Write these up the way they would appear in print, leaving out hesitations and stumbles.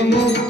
Summer.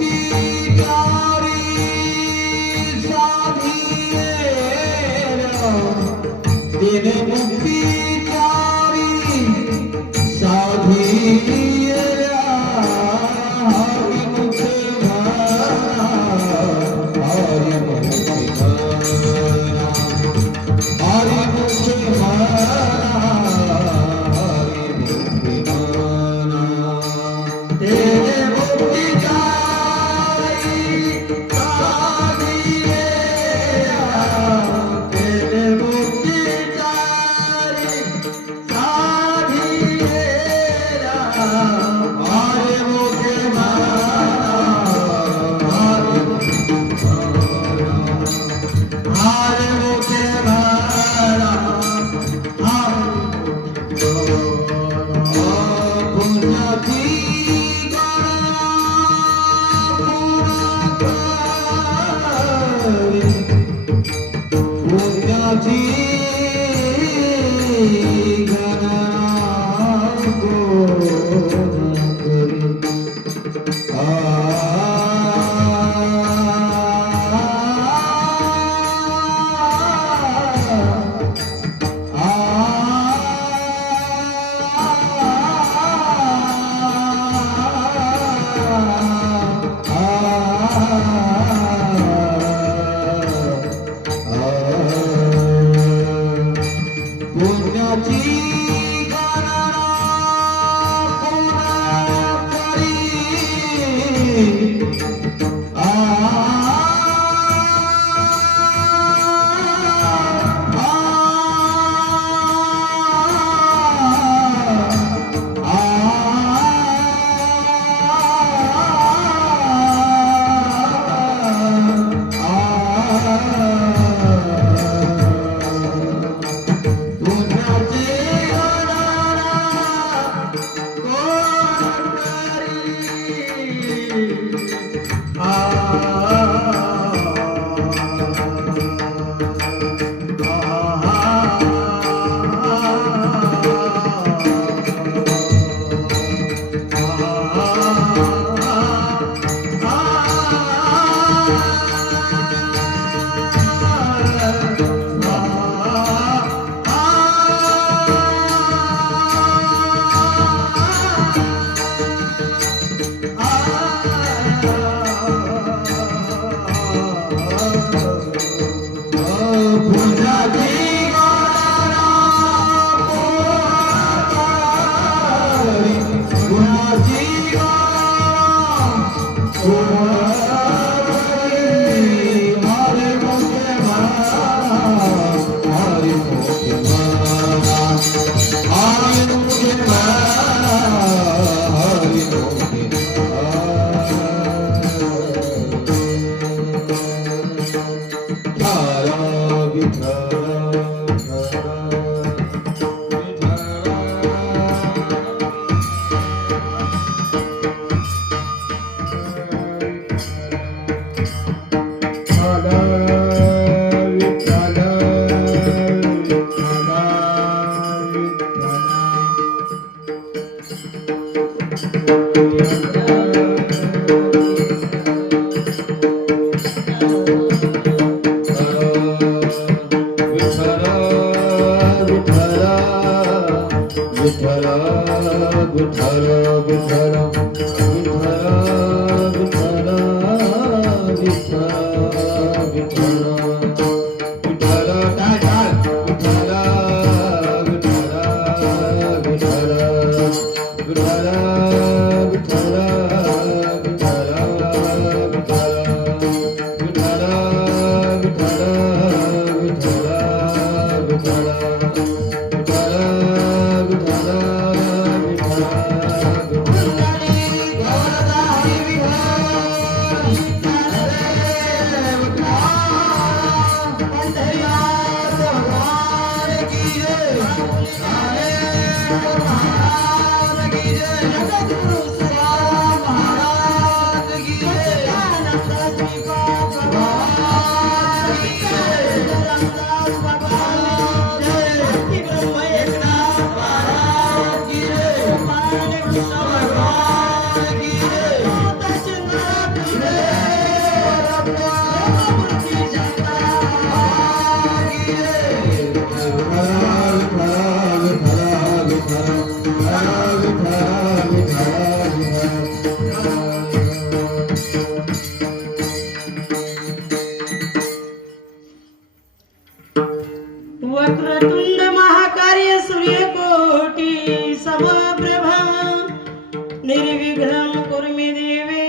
निर्विघ्नं कुरु मे देवे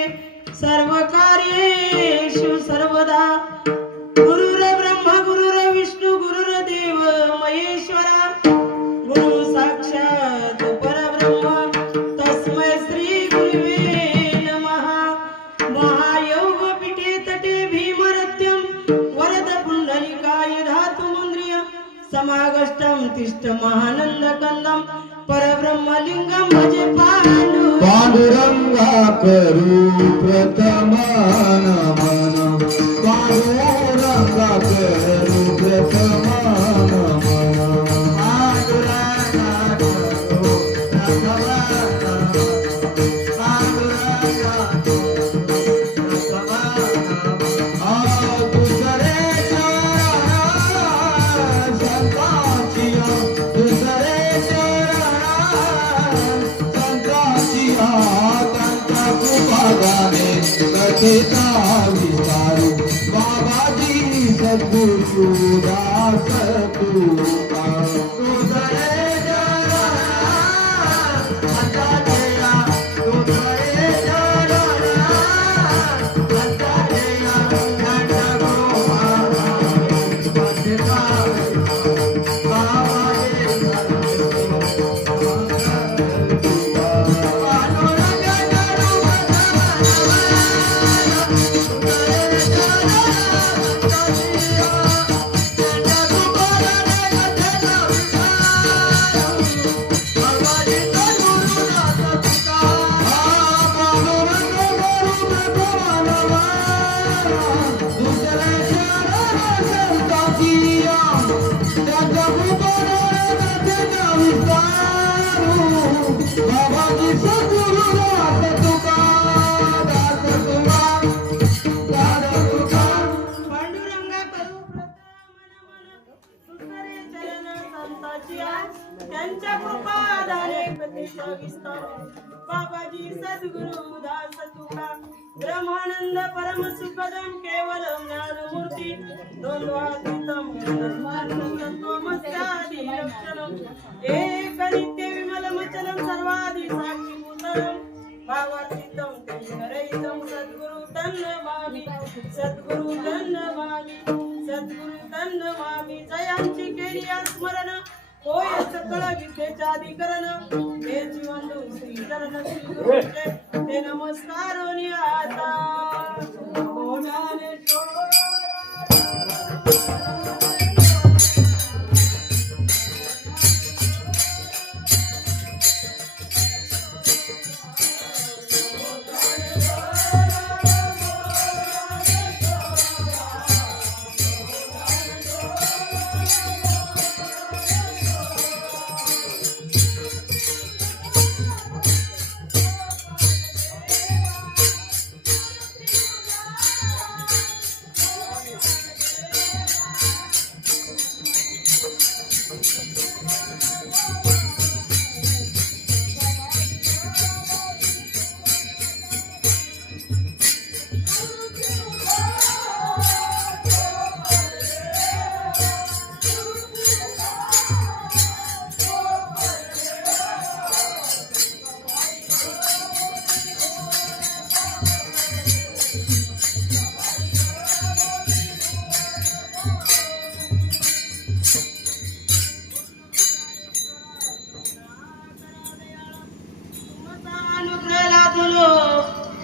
सर्वकार्येषु सर्वदा। गुरुर्ब्रह्मा गुरुर्विष्णु गुरुर्देव महेश्वरा गुरु साक्षात् परब्रह्म तस्मै श्री गुरुवे नमः। महायोग पीठे तटे भीमरथ्यं वरद पुंडलिकाय धातु मुन्द्रिय समागष्टं तिष्ठ महानंदकंदं परब्रह्मलिंगं भजे पांडुरंगा करू प्रथमा नमन पांडुरंगा करू प्रथमा नमन पांडुरंगा करू प्रथमा विचारू बाबाजी सद्गुरु दास तुका त्यांच्या कृपादाने प्रतिष्ठा विस्तार बाबाजी सद्गुरु दास तुका ब्रह्मानंद परम सुखदम केवलम ज्ञानमूर्ती द्वंद्वातीतम तत्त्वमस्यादि लक्षणम एक नित्य विमलमचलम सर्वादि साक्षीभूतम भावातीतम तेजरहितम सद्गुरु तन्नमामि सद्गुरु तन्नमामि सद्गुरु तन्नमामि जयांची केली स्मरण होय सकळ विद्येच्या अधिकरण हे जीवंदू श्री चरण ते नमस्कार आता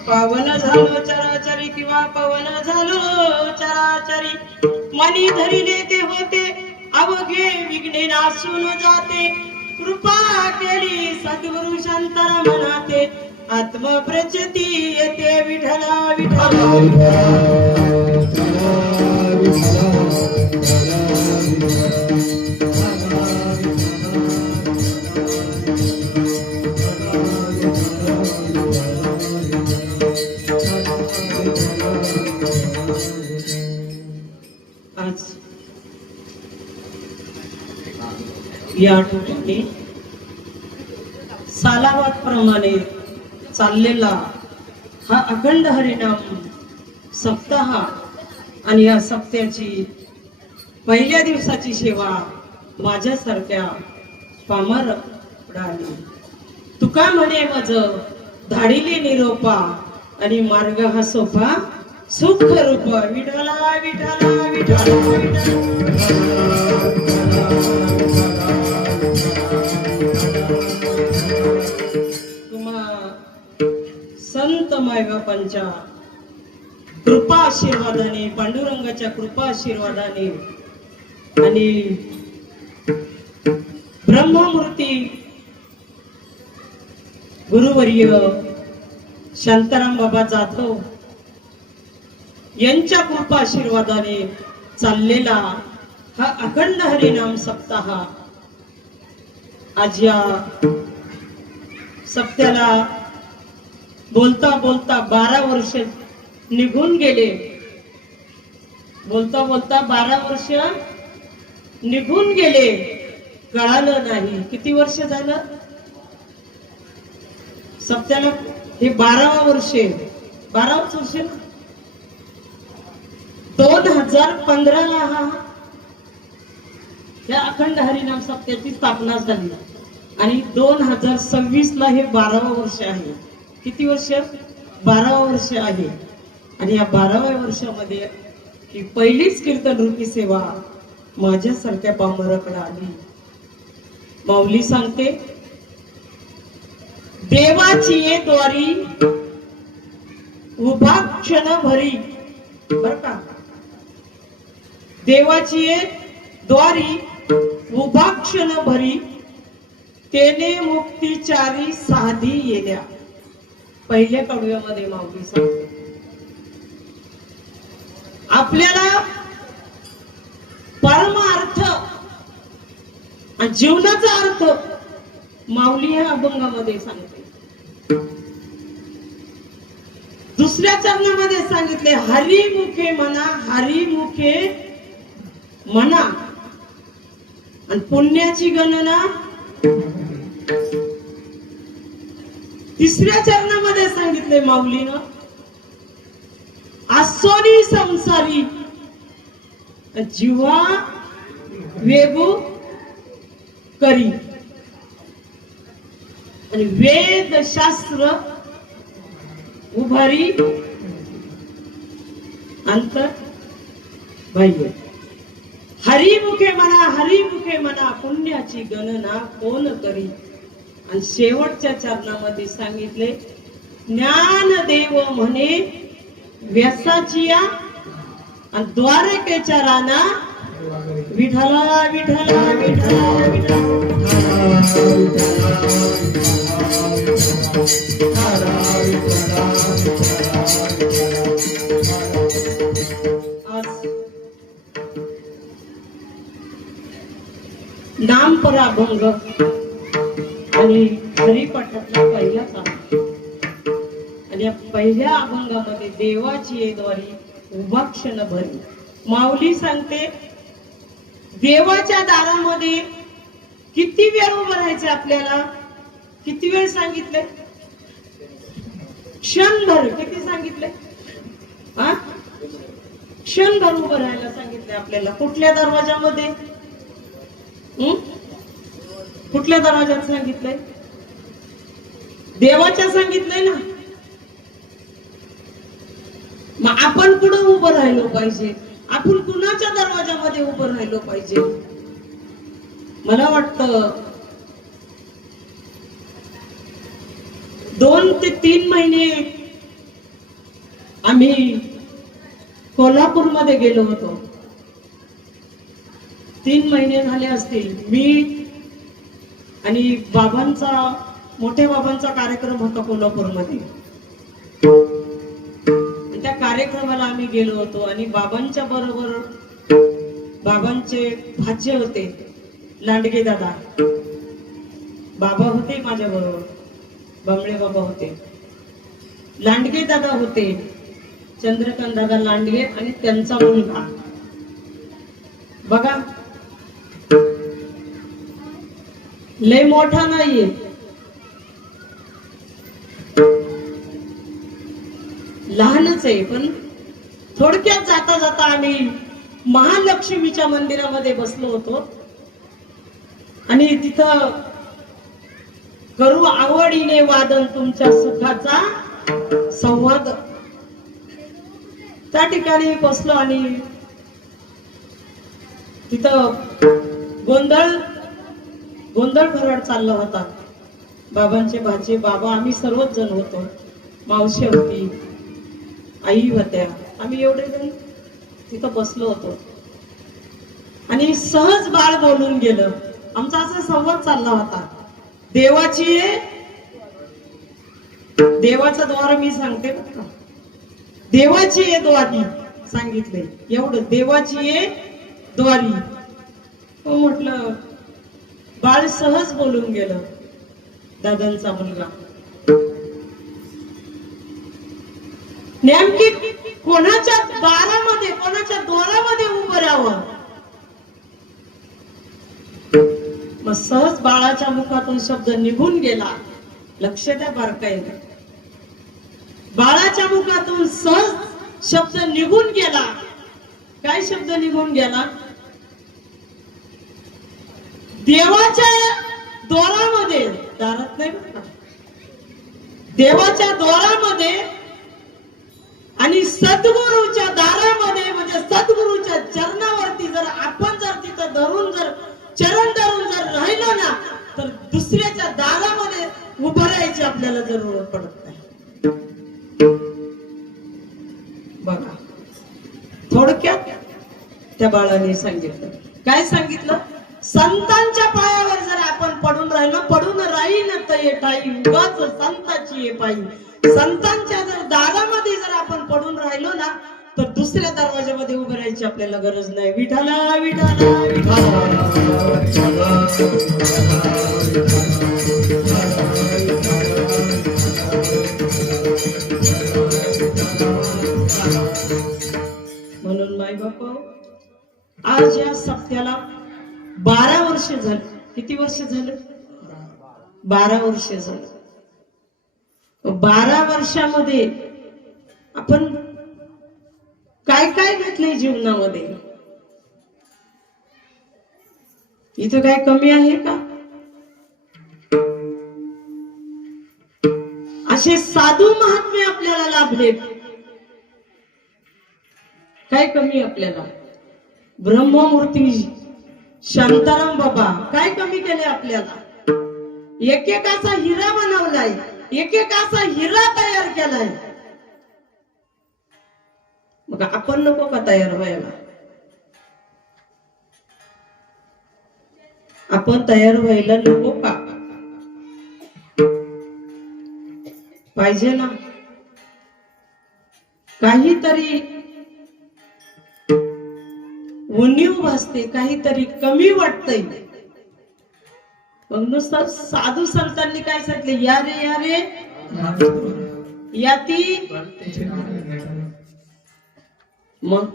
पावन झालो चराचरी किंवा पवन झालो चराचरी मनी धरिले ते होते अवघे विघ्ने नासून जाते कृपा केली सद्गुरु शंकर मनाते आत्मप्रचिती येते विठला विठला या ठिकाणी सालावाद प्रमाणे चाललेला हा अखंड हरिनाम सप्ताह आणि या सप्त्याची पहिल्या दिवसाची सेवा माझ्यासारख्या पामर उडाली तुका म्हणे मज धाडिले निरोपा आणि मार्ग हा सोपा सुख रूप विठला विठला विठला तुम्हा संत मायबापांच्या कृपा आशीर्वादाने पांडुरंगाच्या कृपा आशीर्वादाने आणि ब्रह्ममूर्ती गुरुवर्य शांताराम बाबा जाधव यांच्या कृपा आशीर्वादाने चाललेला हा अखंड हरिनाम सप्ताह आज या सप्त्याला बोलता बोलता 12 वर्ष निघून गेले. बोलता बोलता 12 वर्ष निघून गेले, कळालं नाही किती वर्ष झालं. सप्त्याला हे 12वा वर्ष, 12वाच वर्ष. 2015 ला या अखंड हरिनाम सप्त्याची स्थापना झाली आणि 2026 ला हे 12वा वर्ष आहे. किती वर्ष? 12वा वर्ष आहे. आणि या 12व्या वर्षामध्ये ही पहिलीच कीर्तन रूपी सेवा माझ्यासारख्या पामराकडे आली. माऊली सांगते, देवाची ये द्वारी उभा क्षण भरी. बर का, देवाची ये द्वारी उभा क्षण भरी तेने मुक्तीचारी साधी येल्या. पहिल्या कडव्यामध्ये माऊली सांगते आपल्याला परमार्थ आणि जीवनाचा अर्थ माऊली या अभंगामध्ये सांगते. दुसऱ्या चरणामध्ये सांगितले, हरिमुखे म्हणा, हरिमुखे म्हणा आणि पुण्याची गणना. तिसऱ्या चरणामध्ये सांगितले माऊलीनं, आसोनी संसारी जीवा वेगू करी आणि वेद शास्त्र उभारी अंतर बाह्य. हरिमुखे म्हणा, हरिमुखे म्हणा, पुण्याची गणना कोण करी. आणि शेवटच्या चरणामध्ये सांगितले, ज्ञानदेव म्हणे व्यासाचिया आणि द्वारकेच्या राना विठला विठला विठला विठला. नामपरा अभंग आणि हरिपाठातला पहिलाच अभंग. आणि या पहिल्या अभंगामध्ये देवाची येद्वारी उभा क्षण भरी. माऊली सांगते, देवाच्या दारामध्ये किती वेळ उभं राहायचं आपल्याला. किती वेळ सांगितले? क्षणभर. किती सांगितले? क्षणभर उभं राहायला सांगितले आपल्याला. कुठल्या दरवाजामध्ये? कुठल्या दरवाजात सांगितलंय? देवाच्या सांगितलंय ना. मग आपण कुठं उभं राहिलो पाहिजे? आपण कुणाच्या दरवाजामध्ये उभं राहिलो पाहिजे? मला वाटतं 2 ते 3 महिने आम्ही कोल्हापूरमध्ये गेलो होतो. 3 महिने झाले असतील. मी आणि बाबांचा, मोठ्या बाबांचा कार्यक्रम होता कोल्हापूरमध्ये. त्या कार्यक्रमाला आम्ही गेलो होतो आणि बाबांच्या बरोबर बाबांचे भाचे होते, लांडगे दादा बाबा होते माझ्या बरोबर. बांबळे बाबा होते, लांडगे दादा होते, चंद्रकांत दादा लांडगे आणि त्यांचा मुलगा. बघा, लय मोठा नाहीये, लहानच आहे. पण थोडक्यात जाता जाता आम्ही महालक्ष्मीच्या मंदिरामध्ये बसलो होतो आणि तिथं करू आवडीने वादन तुमच्या सुखाचा संवाद. त्या ठिकाणी बसलो आणि तिथं गोंधळ फराड चालला होता. बाबांचे भाचे, बाबा, आम्ही सर्वच जण होतो. मावशी होती, आई होत्या, आम्ही एवढे जण तिथं बसलो होतो. आणि सहज बाळ बोलून गेलं. आमचा असा संवाद चालला होता. देवाचा द्वार मी सांगते बरं का. देवाची ये द्वारी सांगितले एवढं. देवाची ये द्वारी. हो म्हटलं. बाळ सहज बोलून गेलं. दादांचा मुलगा नेमकी कोणाच्या दारामध्ये, कोणाच्या द्वारामध्ये उभं राहावं. मग सहज बाळाच्या मुखातून शब्द निघून गेला. लक्ष द्या बारकाईने. बाळाच्या मुखातून सहज शब्द निघून गेला. काय शब्द निघून गेला? देवाच्या द्वारामध्ये, दारात नाही बरं का, देवाच्या द्वारामध्ये आणि सद्गुरूच्या दारामध्ये, म्हणजे सद्गुरूच्या चरणावरती जर आपण जर तिथं धरून, जर चरण धरून जर राहिलो ना, तर दुसऱ्याच्या दारामध्ये उभं राहायची आपल्याला जरूर पडत नाही. बघा, थोडक्यात त्या बाळाने सांगितलं. काय सांगितलं? संतांच्या पायावर जर आपण पडून राहिलो, पडून राहीन तये ठाई, उगाच संताची ये पायी. संतांच्या जर दारामध्ये जर आपण पडून राहिलो ना, तर दुसऱ्या दरवाजामध्ये उभं राहायची आपल्याला गरज नाही. विठाला विठाला म्हणून माय बाप, आज या सप्त्याला 12 वर्ष झाली. किती वर्ष झालं? 12 वर्ष झालं. 12 वर्षामध्ये आपण काय काय घेतलंय जीवनामध्ये? इथं काय कमी आहे का? असे साधू महात्मे आपल्याला लाभले. काय कमी आपल्याला? ब्रह्ममूर्ती शांताराम बाबा काय कमी केले आपल्याला? एकेकाचा हिरा बनवलाय, एकेकाचा हिरा तयार केलाय. मग आपण नको का तयार व्हायला? आपण तयार व्हायला नको का? पाहिजे ना. काहीतरी उणीव भासते, काहीतरी कमी वाटतंय. मग नुसतं साधू संतांनी काय सांगितले? या रे या रे याती. मग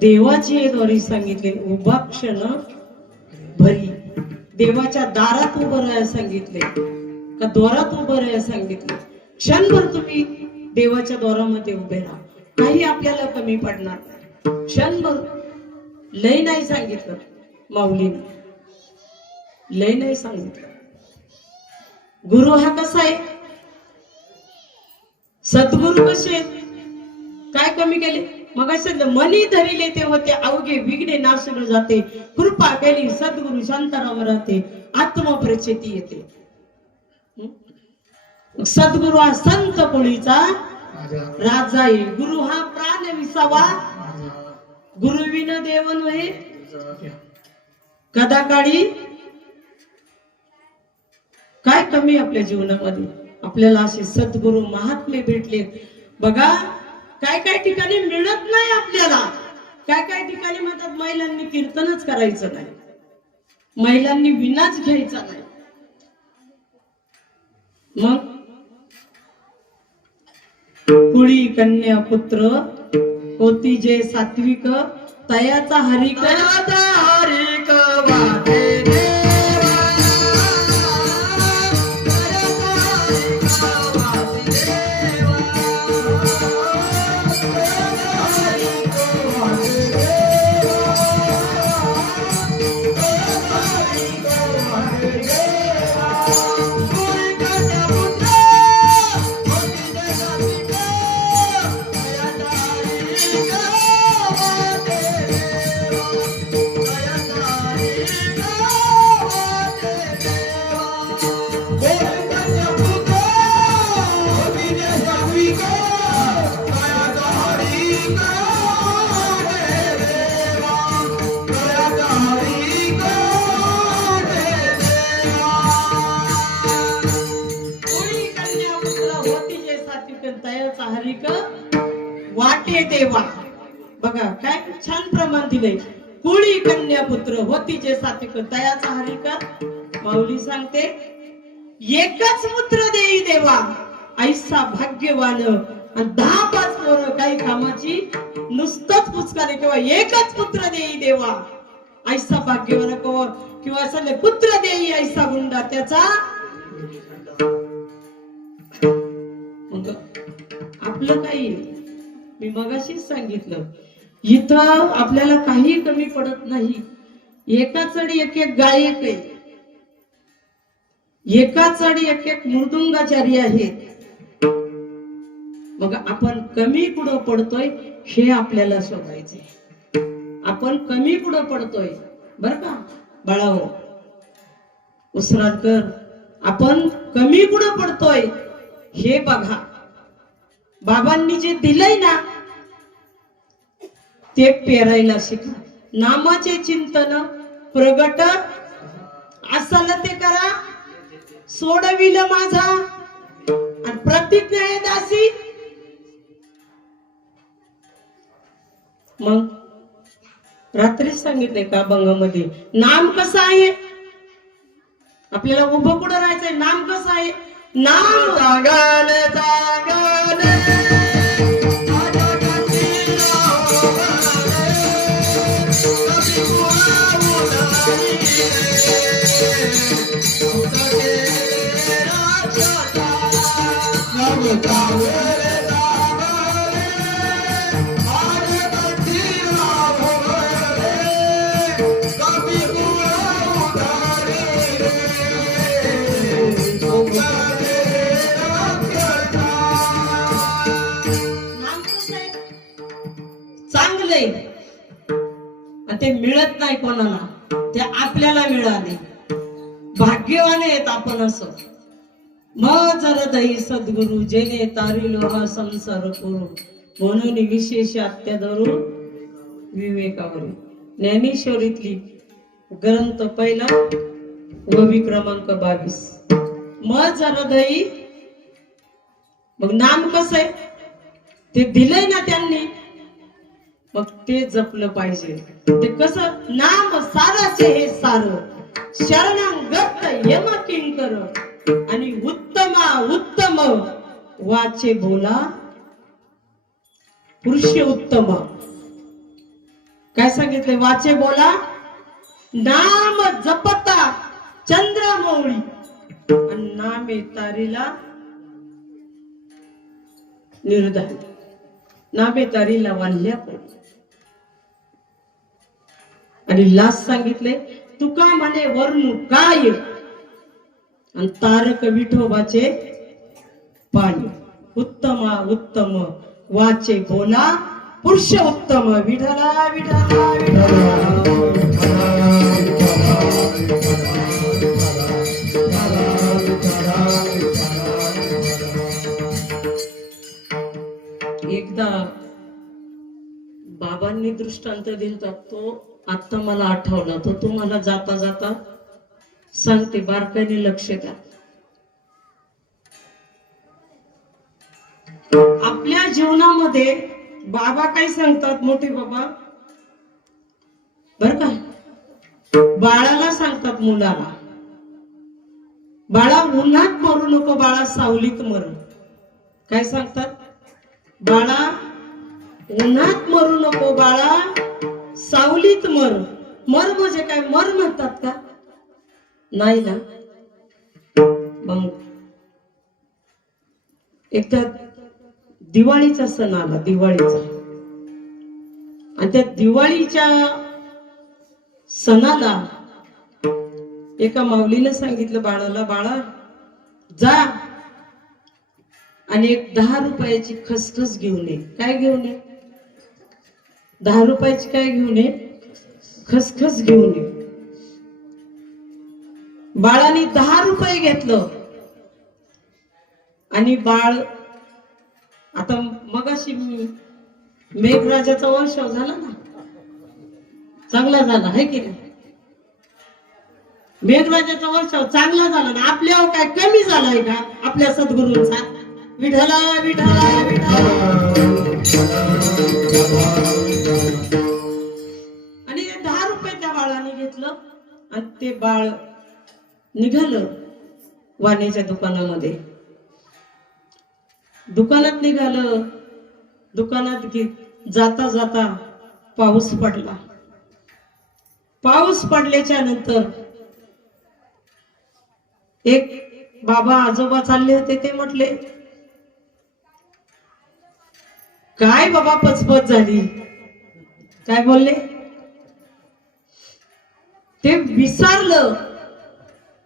देवाची एक वरी सांगितली, उभा क्षण भरी. देवाच्या दारात उभं राहायला सांगितले का द्वारात उभं राहायला सांगितले? क्षणभर तुम्ही देवाच्या द्वारामध्ये उभे राहा. काही आपल्याला कमी पडणार नाही. क्षणभर. लय नाही सांगितलं माऊलीने, लय नाही सांगितलं. गुरु हा कसा आहे? सद्गुरु कसे आहेत? काय कमी केले? मग असं मनी धरिले ते होते अवघे, विघ्ने नाशून जाते. कृपा केली सद्गुरु शांताराम राहते, आत्मप्रचिती येते. सद्गुरु हा संत कोळीचा राजा आहे. गुरु हा प्राण विसावा, गुरु विन देव नव्हे कदा काळी. काय कमी आपल्या जीवनामध्ये? आपल्याला असे सद्गुरु महात्मे भेटले. बघा, काय काय ठिकाणी मिळत नाही आपल्याला. काय काय ठिकाणी म्हणतात महिलांनी कीर्तनच करायचं नाही, महिलांनी विनाच घ्यायचा नाही. मग कुळी कन्या पुत्र होती जे सात्विक, तयाचा हरिक हरिक वाटे देवा, हरिक वाटे देवा. तयाचा हरिक वाटे देवा. बघा काय छान प्रमाण दिलंय. कुळी कन्या पुत्र होती जे सात्विक तयाचा हरिक. माऊली सांगते एकच पुत्र देई देवा ऐसा भाग्यवान. आणि 10-5 पोरं काही कामाची नुसतंच पुचकारे किंवा एकच पुत्र देई देवा ऐसा भाग्यवान किंवा असं पुत्र देई ऐसा गुंडा त्याचा. मग आपलं काही मी मगाशीच सांगितलं इथं आपल्याला काही कमी पडत नाही. एकाच आणि एक गायक आहे, एकाच आणि एक मृदुंगाचारी आहेत. मग आपण कमी कुठं पडतोय हे आपल्याला शोधायचंय. आपण कमी कुठं पडतोय बर का बाळाओ उसराटकर. आपण कमी कुठं पडतोय हे बघा. बाबांनी जे दिलंय ना ते पेरायला शिका. नामाचे चिंतन प्रगट असल ते करा. सोडविल माझा आणि प्रतिज्ञा आहे दासी. मग रात्री सांगितले का अभंगामध्ये नाम कसं आहे. आपल्याला उभं कुठं राहायचंय. नाम कसं आहे. नाम सांगाले सांगाले चांगले ते मिळत नाही कोणाला. ते आपल्याला मिळाले. भाग्यवान आहेत आपण. असं मग जर दही सद्गुरु जेने तारिलो हा संसार करू म्हणून विशेष अत्याधरू विवेकावर. ज्ञानेश्वरीतली ग्रंथ पहिला वही क्रमांक 22. मग जरा दही. मग नाम कसं आहे ते दिलंय ना त्यांनी. मग ते जपलं पाहिजे. ते कसं नाम साराचे हे सार शरणागत यम किंकर आणि उत्तमा उत्तम वाचे बोला पुरुष उत्तम. काय सांगितले. वाचे बोला नाम जपता चंद्रमौळी आणि नामे तारीला निर्धार. नामे तारीला वाल्ल्या आणि लास्ट सांगितले तुका म्हणे वर्णू काय आणि तारक विठोबाचे पाणी. उत्तमा उत्तम वाचे बोला पुरुष उत्तम. विठला विठला एकदा बाबांनी दृष्टांत दिलता तो आता मला आठवला. तो तुम्हाला जाता जाता सांगते. बारकाईने लक्ष द्या. आपल्या जीवनामध्ये बाबा काय सांगतात मोठे बाबा बर का. बाळाला सांगतात मुलाला बाळा उन्हात मरू नको बाळा सावलीत मर. काय सांगतात. बाळा उन्हात मरू नको बाळा सावलीत मर. मर म्हणजे काय. मर म्हणतात का नाही ना. मग एकदा दिवाळीचा सण आला. दिवाळीचा. आणि त्या दिवाळीच्या सणाला एका माऊलीनं सांगितलं बाळाला बाळा जा आणि एक 10 रुपयाची खसखस घेऊन ये. काय घेऊन ये. 10 रुपयाची काय घेऊन ये. खसखस घेऊन ये. बाळाने 10 रुपये घेतलं आणि बाळ आता मगाशी मेघराजाचा वर्षाव झाला ना. चांगला झाला है की नाही. मेघराजाचा वर्षाव चांगला झाला ना. आपल्यावर काय कमी झालाय का आपल्या सद्गुरूंचा. विठला विठला विठला. आणि 10 रुपये त्या बाळाने घेतलं आणि ते बाळ निघालं वाण्याच्या दुकानामध्ये. दुकानात निघालं. दुकानात जाता जाता पाऊस पडला. पाऊस पडल्याच्या नंतर एक बाबा आजोबा चालले होते. ते म्हटले, काय बाबा पचपच झाली. काय बोलले ते विसरलं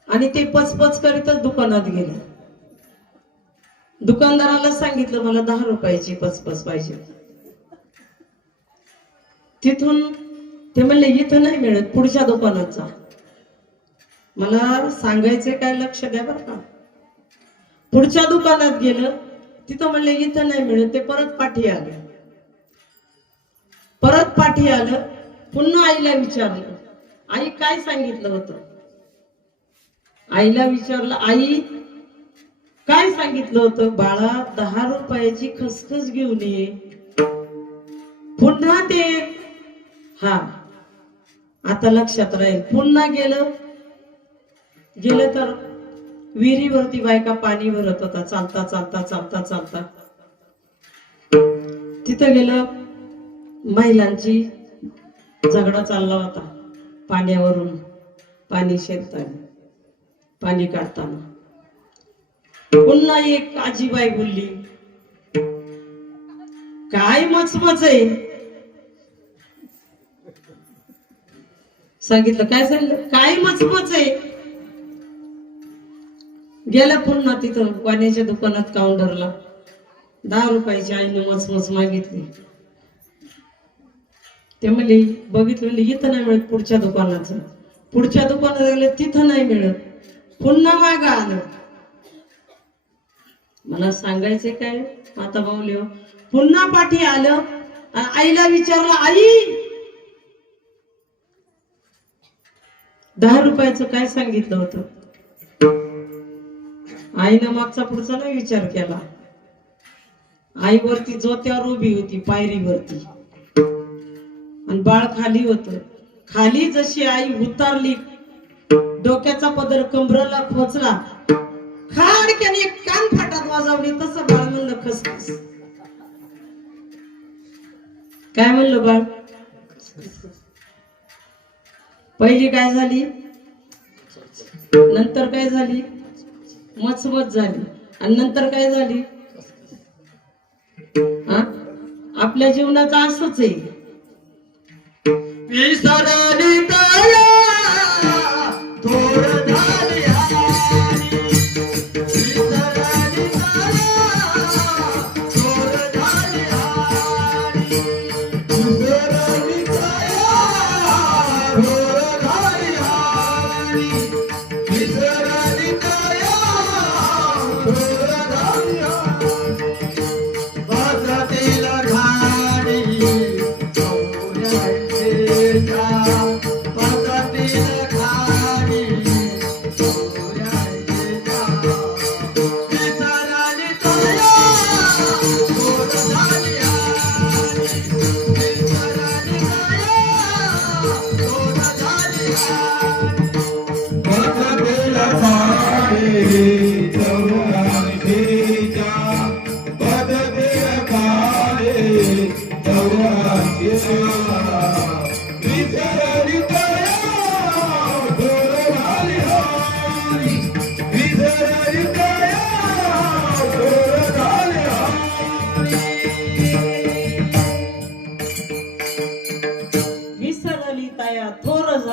आणि ते पचपच करीतच दुकानात गेले. दुकानदाराला सांगितलं मला 10 रुपयाची पचपच पाहिजे. तिथून ते म्हणले इथं नाही मिळत, पुढच्या दुकानात जा. मला सांगायचे काय, लक्ष द्या बरं का. पुढच्या दुकानात गेलं. तिथं म्हणले इथं नाही मिळत. ते परत पाठी आले. परत पाठी आलं. पुन्हा आईला विचारलं, आई काय सांगितलं होतं. आईला विचारलं, आई काय सांगितलं होतं. बाळा 10 रुपयाची खसखस घेऊन ये. पुन्हा ते हा आता लक्षात राहील. पुन्हा गेलं तर विहिरीवरती बायका पाणी भरत होता. चालता चालता चालता चालता तिथं गेलं. महिलांची झगडा चालला होता पाण्यावरून. पाणी शेकताना, पाणी काढताना. पुन्हा एक आजीबाई बोलली, काय मचमच आहे. सांगितलं काय सांगितलं, काय मचमच आहे. गेला पुन्हा तिथं पाण्याच्या दुकानात काउंटरला. 10 रुपयाची आईने मचमच मागितली. ते म्हणले बघितलं इथं नाही मिळत, पुढच्या दुकानात. पुढच्या दुकानात गेलं तिथं नाही मिळत. पुन्हा माग आलं. मला सांगायचे काय आता बावले. पुन्हा पाठी आलं. आईला विचारलं, आई 10 रुपयाचं काय सांगितलं होतं. आईनं मागचा पुढचा नाही विचार केला. आई वरती जोत्यावर उभी होती पायरीवरती आणि बाळ खाली होत. खाली जशी आई उतारली, डोक्याचा पदर कमरेला खोचला, खाडक्याने एक कान फाटात वाजवली. तसं बाळ म्हणलं खसखस. काय म्हणलं बाळ. पहिली काय झाली, नंतर काय झाली, मचमच झाली. आणि नंतर काय झाली. आपल्या जीवनाचं असंच आहे. विसरली दया थोर झाली हानी. विसरली दया थोर झाली हानी. विसरली दया थोर झाली हानी. विसरली दया थोर झाली हानी. बसतील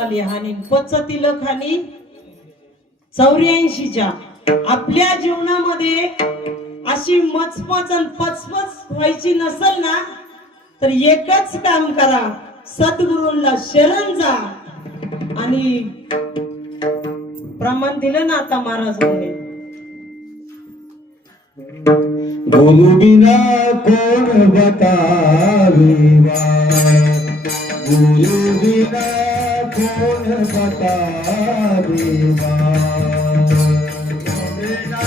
घाणी हानी पचतील खानी 84च्या. आपल्या जीवनामध्ये अशी मचमच आणि पचपच व्हायची नसेल ना, तर एकच काम करा, सद्गुरूंना शरण जा. आणि प्रमाण दिलं ना आता महाराजांनी, गुरु बिना कोण बतावे वाट. गुरु बिना कोण बतावे वाट. गुरु बिना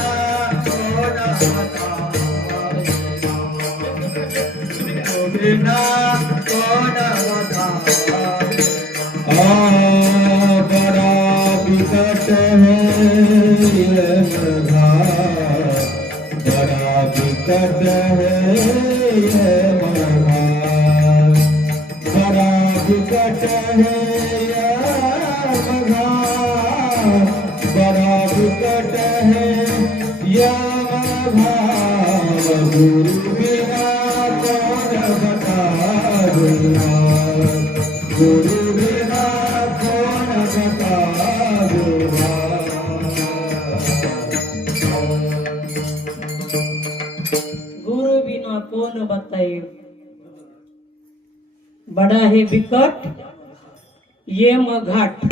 कोण बिना कौन बतावे बड़ा विकट है ये मघा बड़ा विकट है ये मघा बड़ा विकट है ये मघा बड़ा विकट है ये मघा गुरु बिना कौन बतावेगा गुरु बिना कौन बतावेगा गुरु बिना कौन बताए बड़ा है बिकट ये घाट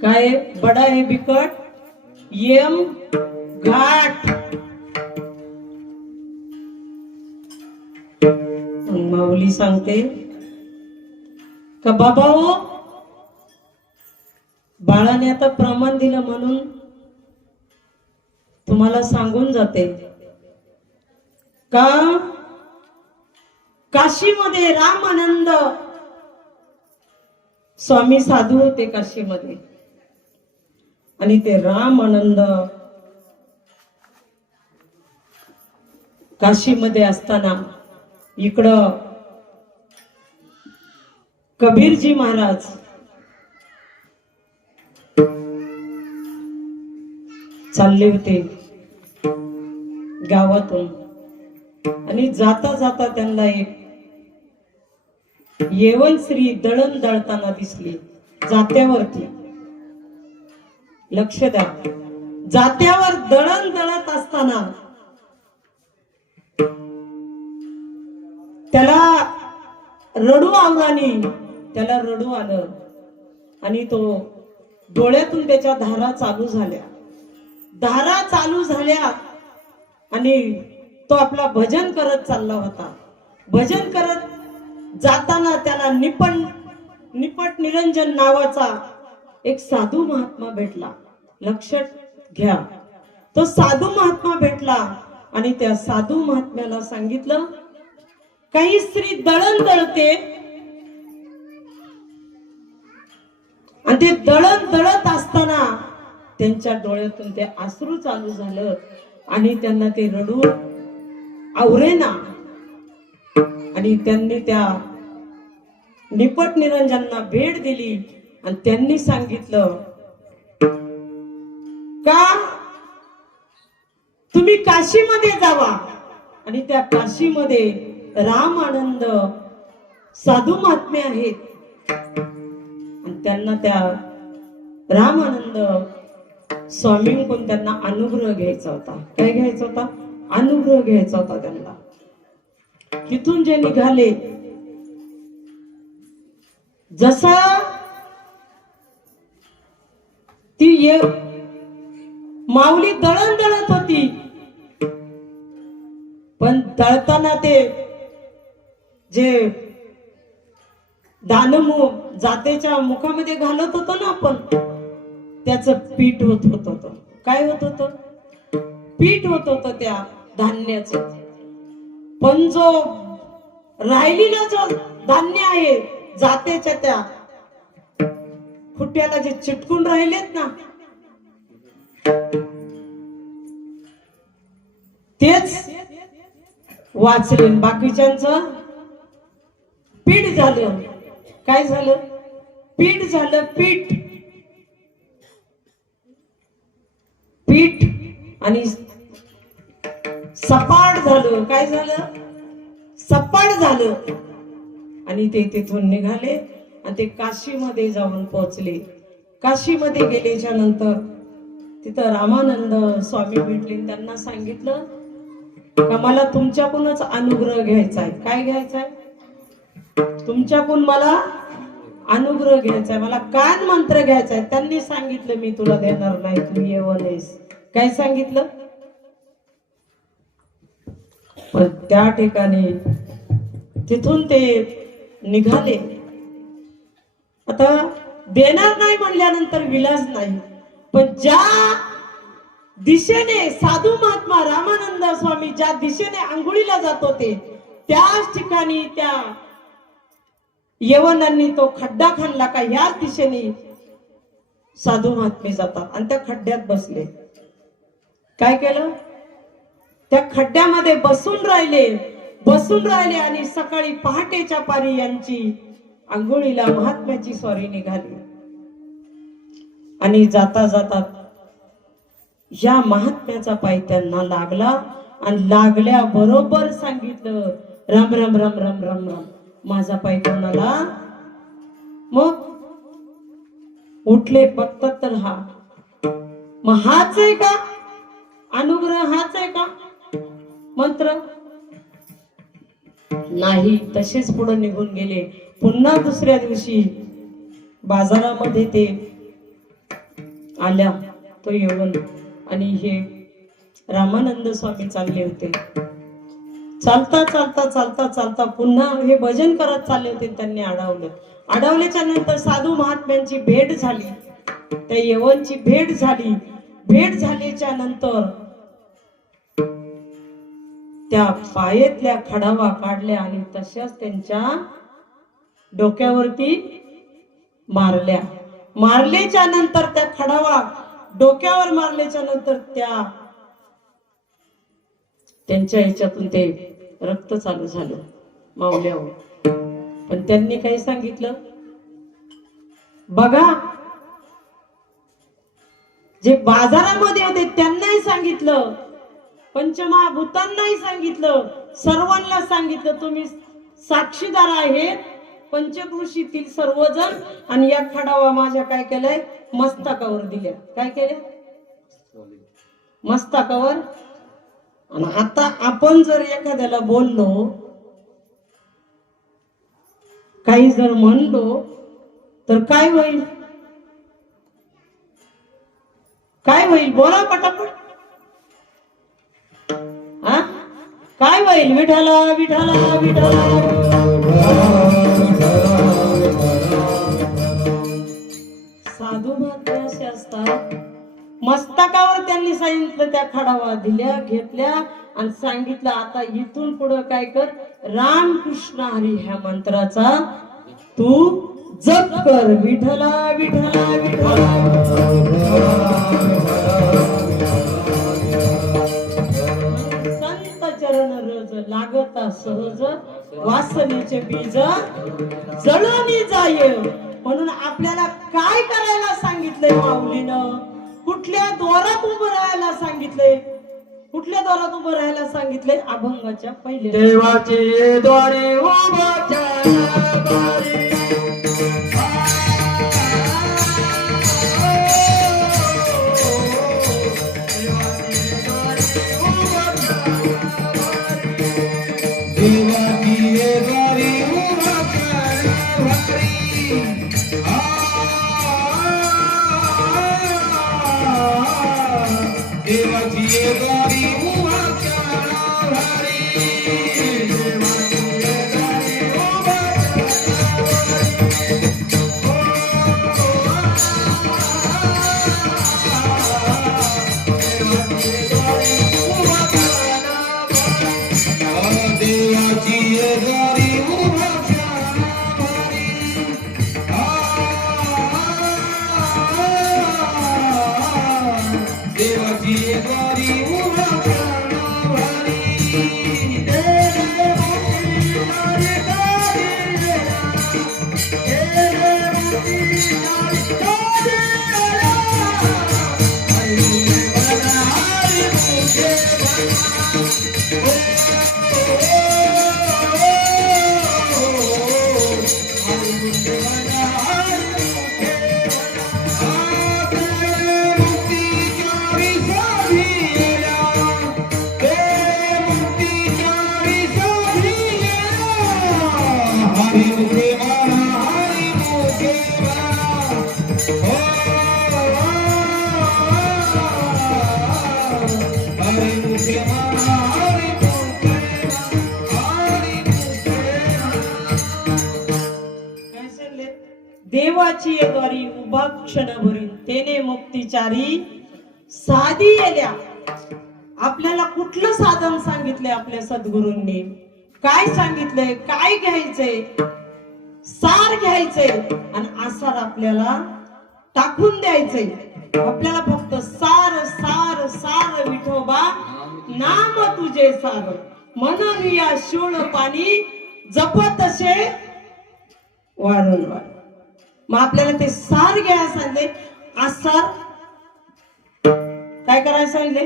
काय बड़ा है बिकट येम घाट माऊली सांगते का बाबा हो बाळाने आता प्रमाण दिलं म्हणून तुम्हाला सांगून जाते का काशीमध्ये रामानंद स्वामी साधू होते काशीमध्ये आणि ते रामानंद काशीमध्ये असताना इकडं कबीरजी महाराज चालले होते गावातून आणि जाता जाता त्यांना एक येवन श्री दळण दळताना दिसली जात्यावरती लक्ष द्या जात्यावर दळण दळत असताना त्याला रडू अंगाने त्याला रडू आलं आणि तो डोळ्यातून त्याच्या धारा चालू झाल्या आणि तो आपला भजन करत चालला होता भजन करत जाताना त्याला निपट निरंजन नावाचा एक साधू महात्मा भेटला लक्षात घ्या तो साधू महात्मा भेटला आणि त्या साधू महात्म्याला सांगितलं काही स्त्री दळण दळते आणि ते दळण दळत असताना त्यांच्या डोळ्यातून ते अश्रू चालू झालं आणि त्यांना ते रडू आवरेना आणि त्यांनी त्या निपट निरंजनांना भेट दिली आणि त्यांनी सांगितलं का तुम्ही काशीमध्ये जावा आणि त्या काशीमध्ये रामानंद साधू महात्मे आहेत आणि त्यांना त्या रामानंद स्वामींकडून त्यांना अनुग्रह घ्यायचा होता काय घ्यायचा होता अनुग्रह घ्यायचा होता त्यांना तिथून जे निघाले जसा ती माऊली दळण दळत होती पण दळताना ते जे दानमू जातेच्या मुखामध्ये घालत होतो ना आपण त्याच पीठ होत होत काय होत होत पीठ होत होत त्या धान्याचं पण जो राहिलेला जो धान्य आहे जातेच्या त्या खुट्याला जे चिटकून राहिलेत ना तेच वाचले बाकीच्यांचं पीठ झालं काय झालं पीठ झालं पीठ पीठ आणि सपाट झालं काय झालं सपाट झालं आणि ते तिथून निघाले आणि ते काशीमध्ये जाऊन पोहोचले काशीमध्ये गेल्याच्या नंतर तिथं रामानंद स्वामी भेटले त्यांना सांगितलं का मला तुमच्याकडूनच अनुग्रह घ्यायचा आहे काय घ्यायचा आहे तुमच्याकडून मला अनुग्रह घ्यायचा आहे मला कान मंत्र घ्यायचा आहे त्यांनी सांगितलं मी तुला देणार नाही तू येवलेस काय सांगितलं पण त्या ठिकाणी तिथून ते निघाले आता देणार नाही म्हणल्यानंतर विलास नाही पण ज्या दिशेने साधू महात्मा रामानंद स्वामी ज्या दिशेने आंघोळीला जात होते त्याच ठिकाणी त्या यवनांनी तो खड्डा खणला का ह्याच दिशेने साधू महात्मे जातात आणि त्या खड्ड्यात बसले. काय केलं? त्या खड्ड्यामध्ये बसून राहिले आणि सकाळी पहाटेच्या पारी यांची आंघोळीला महात्म्याची स्वारी निघाली. आणि जाता जाता या महात्म्याचा पाय त्यांना लागला आणि लागल्या बरोबर सांगितलं राम राम राम राम राम राम. माझा पाय कोणाला? मग उठले बघतात तर हा. मग हाच आहे का अनुग्रह? हाच आहे का मंत्र? नाही. तसेच पुढे निघून गेले. पुन्हा दुसऱ्या दिवशी बाजारामध्ये ते आल्या तो येऊन आणि हे रामानंद स्वामी चालले होते. चालता चालता चालता चालता पुन्हा हे भजन करत चालले होते. त्यांनी अडवलं. अडवल्याच्या नंतर साधू महात्म्यांची भेट झाली. त्या यवनची भेट झाली. भेट झाल्याच्या नंतर त्या पायातल्या खडावा काढल्या आणि तशाच त्यांच्या डोक्यावरती मारल्या. मारल्याच्या नंतर त्या खडावा डोक्यावर मारल्याच्या नंतर त्यांच्या ह्याच्यातून ते रक्त चालू झालं मावल्यावर. पण त्यांनी काय सांगितलं बघा, जे बाजारामध्ये होते त्यांनाही सांगितलं, पंचमहाभूतांनाही सांगितलं, सर्वांना सांगितलं तुम्ही साक्षीदार आहेत पंचकृषीतील सर्वजण. आणि या खडावा माझ्या काय केलंय मस्तकावर दिल्या. काय केले? मस्तकावर. आणि आता आपण जर एखाद्याला बोललो, काही जर म्हणलो तर काय होईल? काय होईल? बोला पटापट. हा काय होईल? विठाला विठाला विठाला. साधू महात्मे असे असतात. मस्तकावर त्यांनी सांगितलं, त्या खडावा दिल्या घेतल्या आणि सांगितलं आता इथून पुढे काय कर, रामकृष्ण हरी ह्या मंत्राचा तू जप कर. विठला विठला विठला. संत चरण रज लागता सहज वासनेचे बीज जळून जाय. म्हणून आपल्याला काय करायला सांगितलंय माऊलीनं? कुठल्या द्वारात उभं राहायला सांगितलंय? कुठल्या द्वारात उभं राहायला सांगितलंय? अभंगाच्या पहिले देवाचे द्वारे उभाच्या दारी. देवाची द्वारी उभा क्षण भरील तेने मुक्तिचारी साधी येल्या. आपल्याला कुठलं साधन सांगितलंय आपल्या सद्गुरूंनी? काय सांगितलंय? काय घ्यायचंय? सार घ्यायचंय आणि आसार आपल्याला टाकून द्यायचंय. आपल्याला फक्त सार सार सार विठोबा नाम तुझे सार, म्हणून या शूळ पाणी जपत असे वारंवार. मग आपल्याला ते सार घ्यायला सांगितले. आसार काय करायला सांगितले?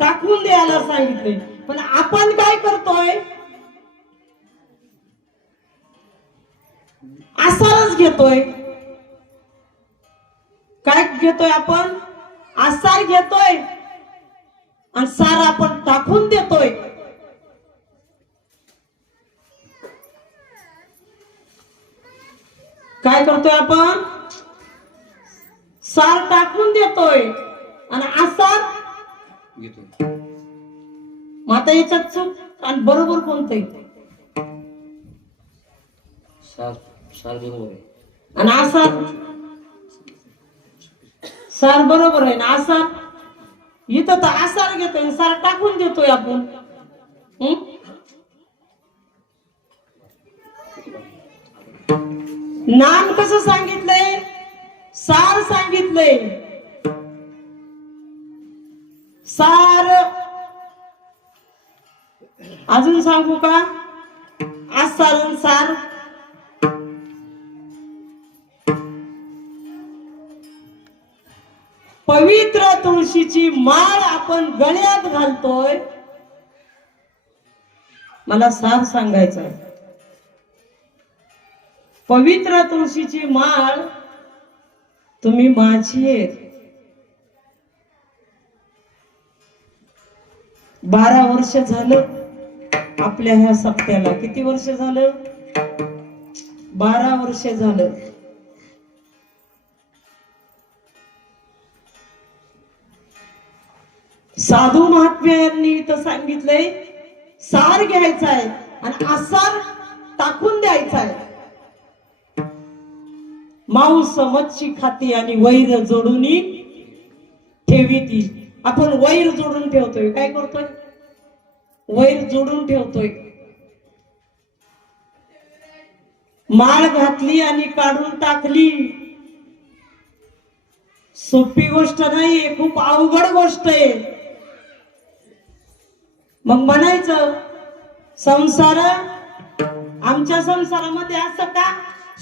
टाकून द्यायला सांगितले. पण आपण काय करतोय? आसारच घेतोय. काय घेतोय आपण? आसार घेतोय आणि सार आपण टाकून देतोय. काय करतोय आपण? सार टाकून देतोय आणि आसार घेतोय. मग आता याच्यात चूक आणि बरोबर कोणतंय? सार बरोबर आहे आणि आसार सार बरोबर आहे ना. आसार इथं तर आसार घेतोय, सार टाकून देतोय आपण. नाम कसं सांगितलंय? सार सांगितलंय. सार अजून सांगू का? आसार आणि सार. पवित्र तुळशीची माळ आपण गळ्यात घालतोय. मला सार सांगायचं आहे. पवित्र तुळशीची माळ तुम्ही माझी आहेत. 12 वर्ष झालं आपल्या ह्या सप्त्याला. किती वर्ष झालं? 12 वर्ष झालं. साधू महात्म्यांनी इथं सांगितलंय सार घ्यायचा आहे आणि आसार टाकून द्यायचा आहे. मांस मच्छी खाती आणि वैर जोडून ठेवीती. आपण वैर जोडून ठेवतोय. काय करतोय? वैर जोडून ठेवतोय. माळ घातली आणि काढून टाकली. सोपी गोष्ट नाही, खूप अवघड गोष्ट आहे. मग म्हणायचं संसार, आमच्या संसारामध्ये असं का?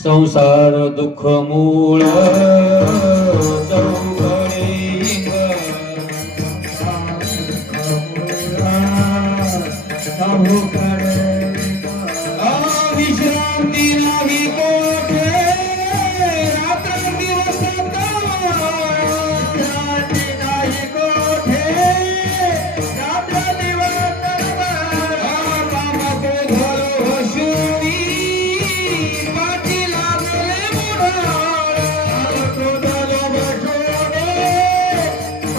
संसार दुःख मूळ विश्रांती नाही कोठे, रात्र दिवस नाही कोठे, रात्र दिवस पाठी लागले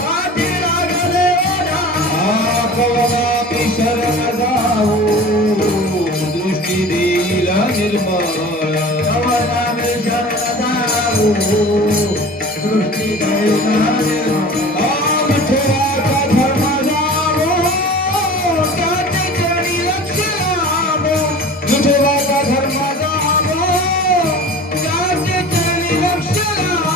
पाठी लागले शरण जाऊ दृष्टी देईल निर्मळ शरण जाऊ दृष्टी देईल निर्मळ धर्म जावो त्याचे चरणी लक्ष लावो विठोबाचा धर्म जावो त्याचे चरणी लक्ष लावो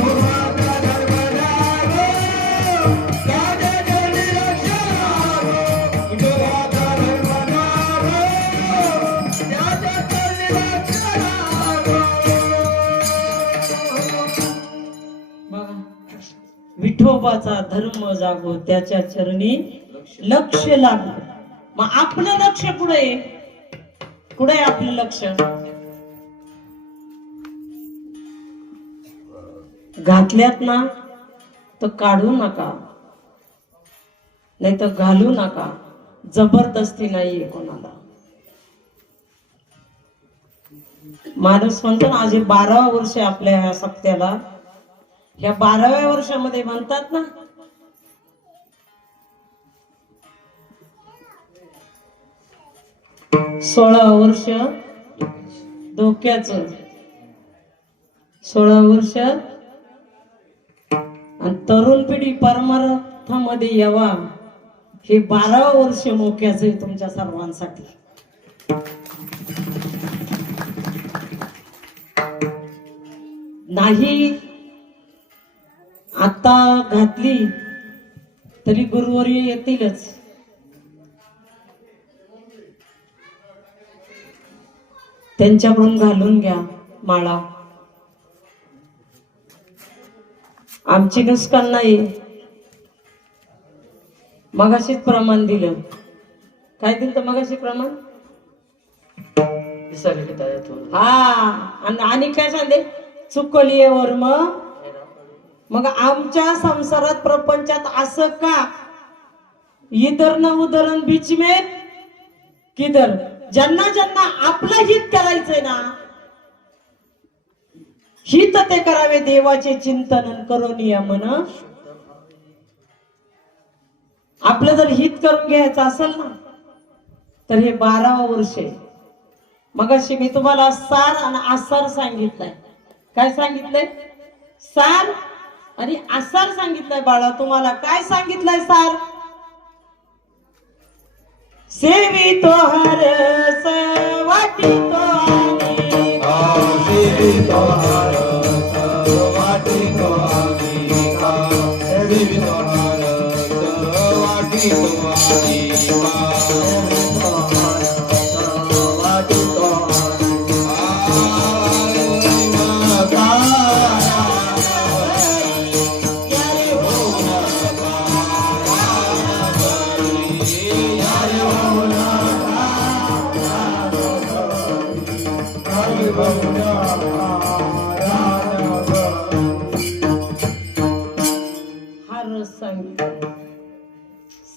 विठोबाचा धर्म जावो त्याचे चरणी लक्ष लावो विठोबाचा धर्म जावो त्याचे चरणी लक्ष लावो. बघा, विठोबाचा धर्म जागो त्याच्या चरणी लक्ष लागो. मग आपलं लक्ष कुठे? कुठे आपलं लक्ष? घातल्यात ना तर काढू नका, नाही तर घालू नका. जबरदस्ती नाहीये कोणाला. माणूस म्हणतो ना, आज 12 वर्ष आपल्या ह्या सप्त्याला. या 12व्या वर्षामध्ये म्हणतात ना, 16 वर्ष डोक्याचं, 16 वर्ष आणि तरुण पिढी परमार्थामध्ये यावा, हे 12 वर्ष मोक्याचं आहे तुमच्या सर्वांसाठी. नाही आता घातली तरी गुरुवर्य येतीलच. त्यांच्याकडून घालून घ्या माळा. आमची नुकसान नाही. मगाशीच प्रमाण दिलं. काय दिलं मगाशी प्रमाण? हा आणि काय सांगते चुकली वर्म. मग आमच्या संसारात प्रपंचात असं का इधर न उदाहरण बीच में किधर, ज्यांना ज्यांना आपलं हित करायचंय ना, हित ते करावे देवाचे चिंतन करून या मन. आपलं जर हित करून घ्यायचं असेल ना तर हे 12 वर्ष. मगाशी मी तुम्हाला सार आणि आसार सांगितलंय. काय सांगितलंय? सार आणि आसार सांगितलंय. बाळा तुम्हाला काय सांगितलंय? सार सेवी तो हरस वाटी तो सेवी तो हरस वाटी तो सेवी तो हरस वाटी तो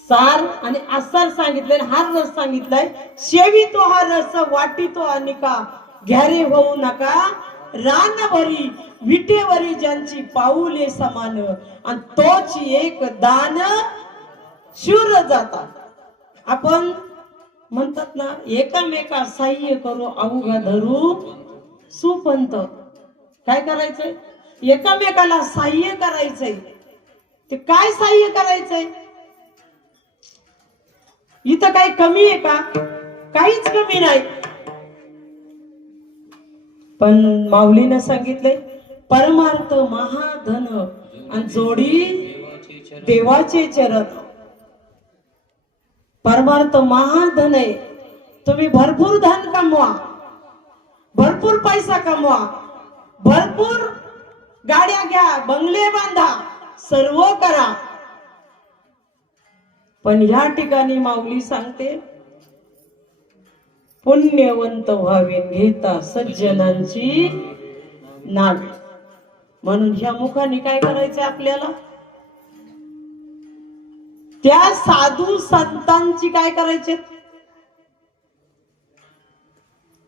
सार आणि आसार सांगितलंय. हा रस सांगितलाय. शेवी तो हा रस वाटी तो अनिका घ्यारे होऊ नका रान भरी विटेवरी ज्यांची पाऊले समान आणि तोच एक दान शूर जाता. आपण म्हणतात ना एकामेका सहाय्य करू अवघा धरू सुपंत. काय करायचंय? एकामेकाला सहाय्य करायचंय. ते काय सहाय्य करायचंय? इथं काही कमी आहे का? काहीच कमी नाही. पण माऊलीने सांगितलंय परमार्थ महाधन आणि जोडी देवाचे चरण. परमार्थ महाधन आहे. तुम्ही भरपूर धन कमवा, भरपूर पैसा कमवा, भरपूर गाड्या घ्या, बंगले बांधा, सर्व करा. पण ह्या ठिकाणी माऊली सांगते पुण्यवंत व्हावे घेता सज्जनांची नावे. म्हणून ह्या मुखाने काय करायचंय आपल्याला? त्या साधू संतांची काय करायचे?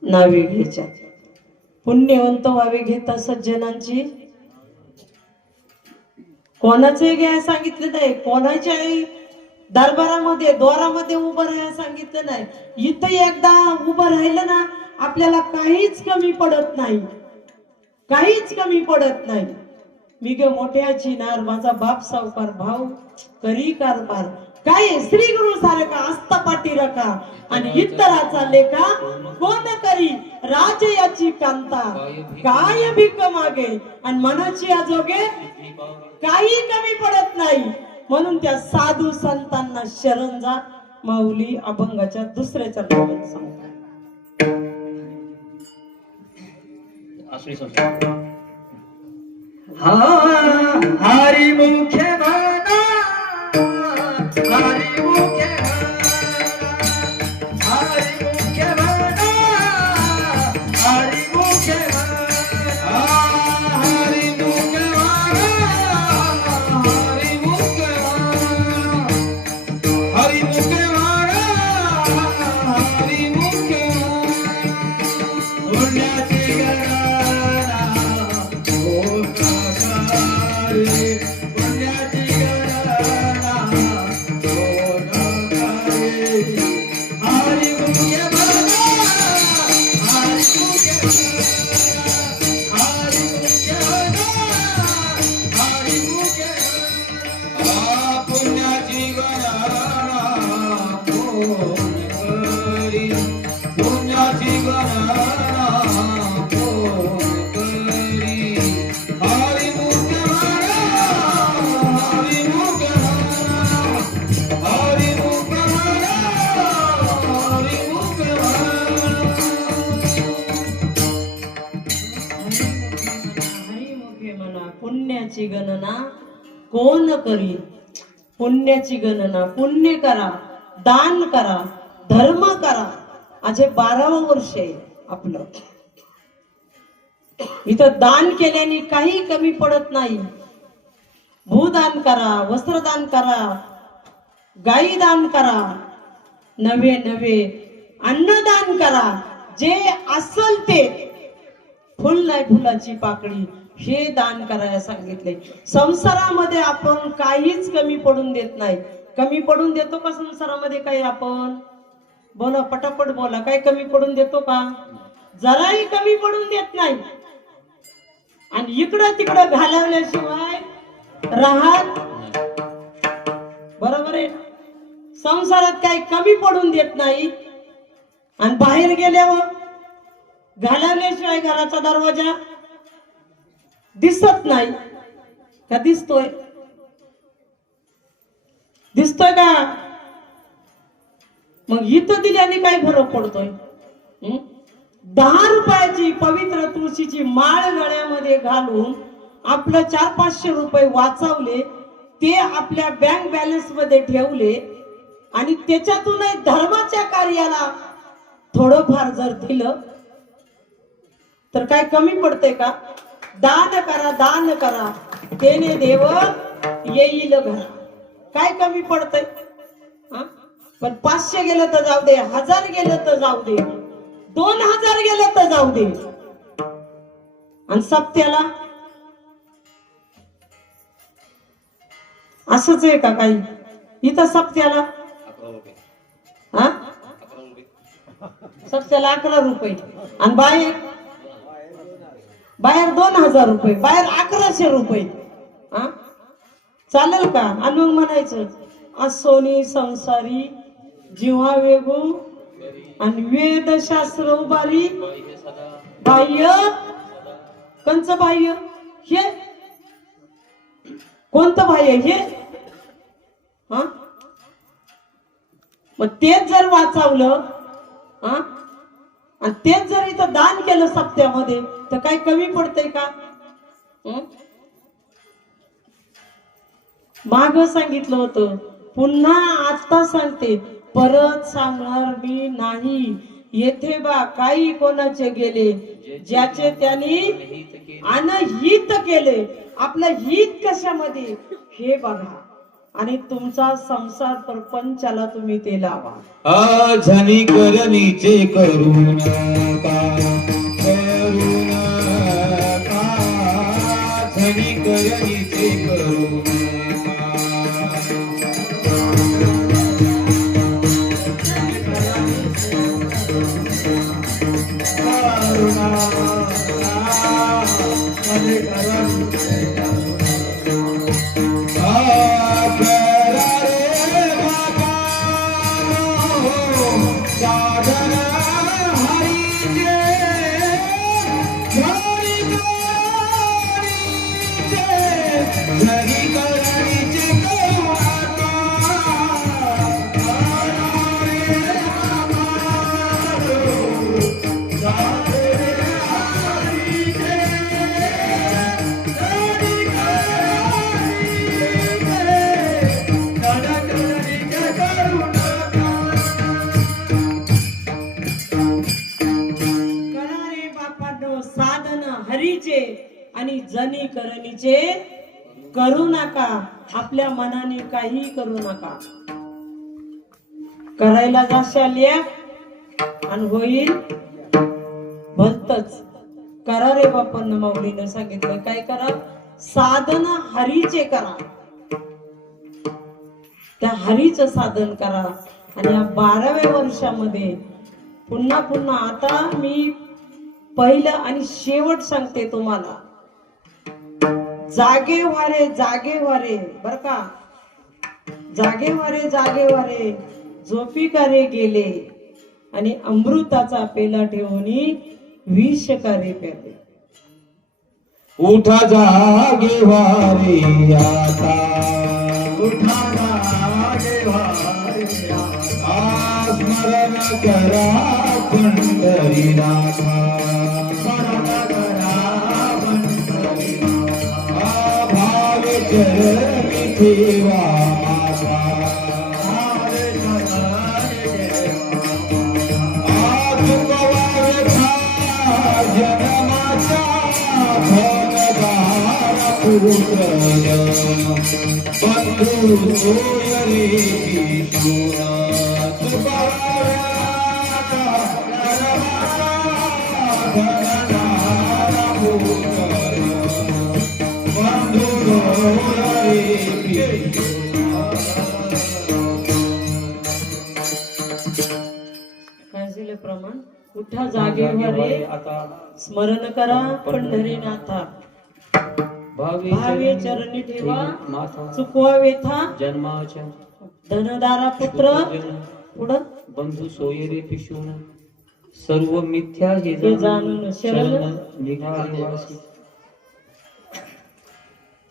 नावे घ्यायच्या. पुण्यवंत व्हावे घेता सज्जनांची. कोणाचे घ्या सांगितलं नाही. कोणाच्याही दरबारामध्ये द्वारामध्ये उभं राहायला सांगितलं नाही. इथं एकदा उभं राहिलं ना आपल्याला काहीच कमी पडत नाही. काहीच कमी पडत नाही. मी ग मोठ्याची नार माझा बाप सावकार भाऊ करी कारभार. काय श्री गुरु सारखा आस्था पाठी रखा आणि इतराचा लेखा कोण करी राज याची कांता. काय भीक मागे आणि मनाची आजोगे काही कमी पडत नाही. म्हणून त्या साधू संतांना शरण जा. माऊली अभंगाच्या दुसऱ्या चरणामध्ये सांगतात. हरी मुख्य म्हणा, हरी मुख्य म्हणा, हरी मुख्य म्हणा, हरी मुख्य म्हणा, हरी मुख्य म्हणा, हरी मुख्य म्हणा, हरी मुख्य म्हणा, हरी मुख्य म्हणा. पुण्याची गणना पुण्याची गणना हरी मुख्य म्हणा, हरी मुख्य म्हणा, हरी मुख्य म्हणा, हरी मुख्य म्हणा. पुण्याची गणना कोण करी? पुण्याची गणना पुण्य करा, दान करा, धर्म करा. अजे 12वं वर्ष आहे आपलं. इथं दान केल्याने काही कमी पडत नाही. भूदान करा, वस्त्रदान करा, गाई दान करा, नवे नवे अन्नदान करा. जे असल ते, फुल नाही फुलाची पाकळी, हे दान करायला सांगितले. संसारामध्ये आपण काहीच कमी पडून देत नाही. कमी पडून देतो का संसारामध्ये काही आपण? बोला, पटापट बोला. काही कमी पडून देतो का? जराही कमी पडून देत नाही. आणि इकडं तिकडं घालवल्याशिवाय राहत, बरोबर आहे. संसारात काही कमी पडून देत नाही. आणि बाहेर गेल्यावर घालवल्याशिवाय घराचा दरवाजा दिसत नाही का? दिसतोय? दिसतोय का? मग इथं दिल्याने काय फरक पडतोय? 10 रुपयाची पवित्र तुळशीची माळ गळ्यामध्ये घालून आपलं 400-500 रुपये वाचवले, ते आपल्या बँक बॅलन्स मध्ये ठेवले आणि त्याच्यातूनही धर्माच्या कार्याला थोडंफार जर दिलं तर काय कमी पडतंय का? दान करा, दान करा, तेने देव येईल घरा. काय कमी पडतंय? पण 500 गेलं तर जाऊ दे, 1000 गेलं तर जाऊ दे, 2000 गेलं तर जाऊ दे. आणि सप्त्याला असंच आहे का काही? इथं सप्त्याला सप्त्याला 11 रुपये आणि बाहेर 2000 रुपये, बाहेर 1100 रुपये. चालेल का? आणि मग म्हणायचं असोनी संसारी जीवा वेगू आणि वेदशास्त्र उभारी बाह्य. कंच बाह्य? हे कोणतं बाह्य? हे मग तेच जर वाचवलं आणि तेच जर इथं दान केलं सप्त्यामध्ये तर काही कमी पडतंय का? माग सांगितलं होतं, पुन्हा आता सांगते, परत सांगणार मी नाही. येथे बा काही कोणाचे गेले, ज्याचे त्यांनी अनहित केले. आपलं हित कशामध्ये हे बघा आणि तुमचा संसार परपंचाला तुम्ही ते लावा. झनी करणीचे करू नका, करू नका, झनी करणीचे करू आणि जनी करणीचे करू नका. आपल्या मनाने काही करू नका. करायला जाशाल आणि होईल भलतच. करा रे बापांना माऊलीनं सांगितलं काय करा? साधन हरीचे करा. त्या हरीचं साधन करा. आणि या 12व्या वर्षामध्ये पुन्हा पुन्हा आता मी पहिलं आणि शेवट सांगते तुम्हाला. जागे वारे जागे वारे, बर का? जागे वारे जागे वारे, झोपी कारे गेले आणि अमृताचा पेला ठेवूनी विष कारे प्याले. उठा जागे वारे आता, उठा जागे वारे आता, स्मरण करा पंढरीनाथा, स्मरण करा पंढरीनाथा. ठेवा माझा जन्माचा भगवान पुरुषय बंधू सोयरे विष्णुना काय झालं प्रमाण उठा जागेवर रे आता स्मरण करा पंढरीनाथा भावे चरणी ठेवा माथा चुकवा वेथा जन्माच्या धनदारा पुत्र पुढं बंधू सोयरे पिशून सर्व मिथ्या हे हे जाणून शरण निघाले वासी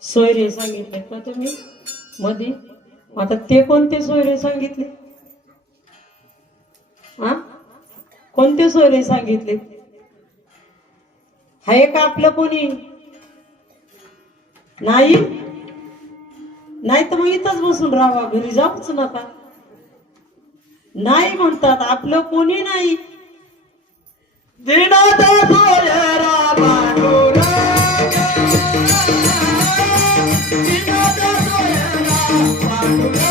सोयरे सांगितले का तुम्ही मध्ये आता ते कोणते सोयरे सांगितले हा कोणते सोयरे सांगितले हाय का आपलं कोणी नाही नाही तर मग इथंच बसून राहा घरी जाऊच नका नाही म्हणतात आपलं कोणी नाही दिनाचा सोयरा पांडुरंग दिनाचा सोयरा पांडुरंग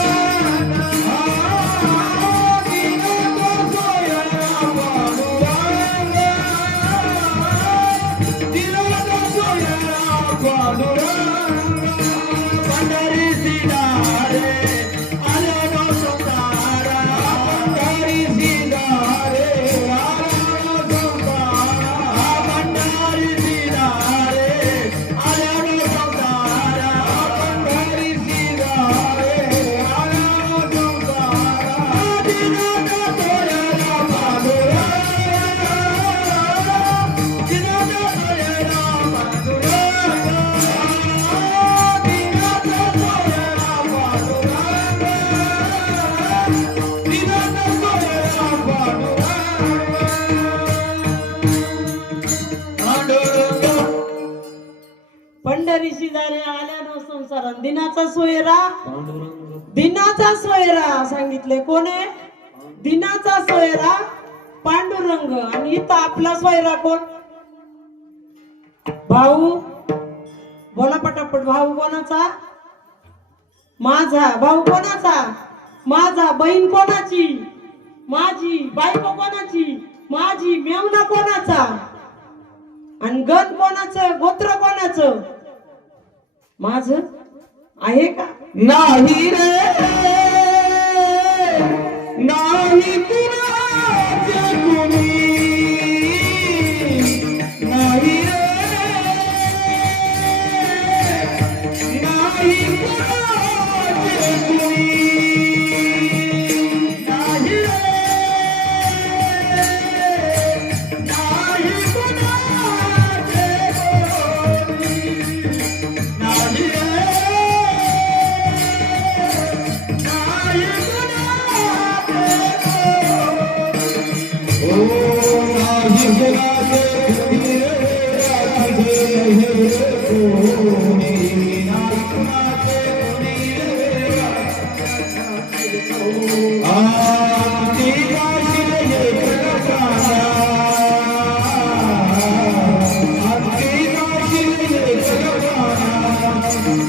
दिनाचा सोयरा पांडुरंग दिनाचा सोयरा पांडुरंग पंढरी सिधारे आले नो संसारा पंढरी सिधारे पंढरी शिदारे आल्यानो संसारात दिनाचा सोयरा पांडुरंग दिनाचा सोयरा सांगितले कोणे दिनाचा सोयरा पांडुरंग आणि इथं आपला सोयरा कोण भाऊ बोला पटापट भाऊ कोणाचा माझा भाऊ कोणाचा माझा बहीण कोणाची माझी बायको कोणाची माझी मेवना कोणाचा आणि गण कोणाचं गोत्र कोणाचं माझ आहे का नाही रे नाही कुणाचे कुणी नाही रे नाही कुणाचे कुणी नाही रे नाही कुणाचे कोणी नाही रे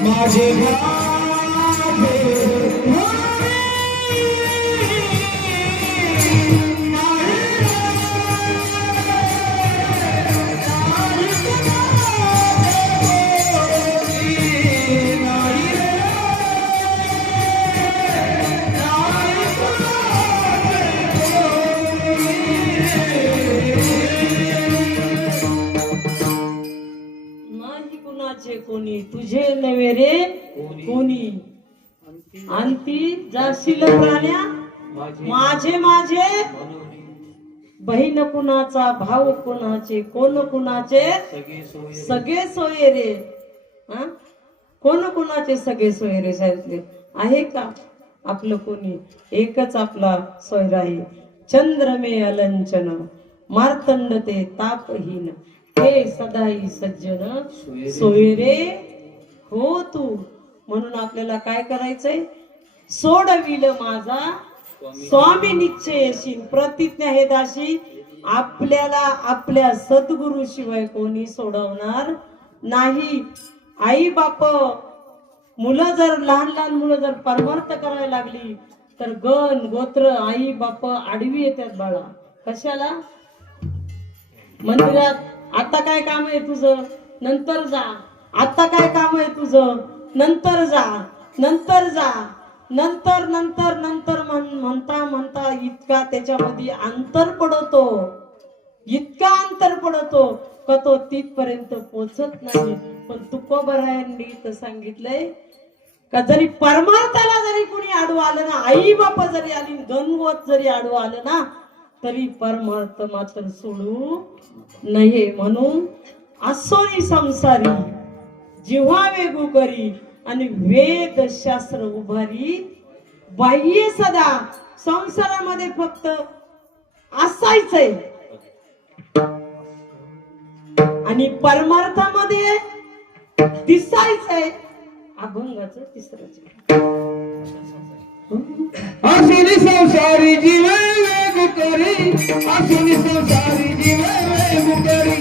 माझे नाही कुणाचे कोणी तुझे नव्हे रे कोणी अंती जाशील प्राण्या माझे माझे बहीण कुणाचा भाऊ कुणाचे कोण कुणाचे सगळे सोयरे हा कोण कुणाचे सगळे सोयरे सांगितले आहे का आपलं कोणी एकच आपला सोयरा आहे चंद्रमे अलंचन मार्तंड ते तापहीन हे सदाई सज्जन सोयरे हो तू म्हणून आपल्याला काय करायचंय? सोडविल माझा स्वामी निश्चय येशील. प्रतिज्ञा हे दाशी आपल्याला आपल्या सद्गुरु शिवाय कोणी सोडवणार नाही. आई बाप मुलं जर लहान लहान मुलं जर परमार्थ करायला लागली तर गण गोत्र आई बाप आडवी येतात बाळा. कशाला? मंदिरात आता काय काम आहे तुझं? नंतर जा. आता काय काम आहे तुझं? नंतर जा. नंतर जा. नंतर नंतर नंतर म्हणता म्हणता इतका त्याच्यामध्ये अंतर पडतो, इतका अंतर पडतो का तो तिथपर्यंत पोचत नाही. पण तुकोबरायांनी तर सांगितलंय का जरी परमार्थाला जरी कुणी आडू आलं ना, आई बापा जरी आली, गणगोत जरी आडू आलं ना, तरी परमार्थ मात्र सोडू नये. म्हणून असोनी संसारी जिव्हा वेगू करी आणि वेद शास्त्र उभारी. बाह्य सदा संसारामध्ये फक्त असायचंय आणि परमार्थामध्ये दिसायचंय. अभंगाचं तिसरंच. असुनी संसारी जीव वेग करी, असुनी संसारी जीव वेग करी,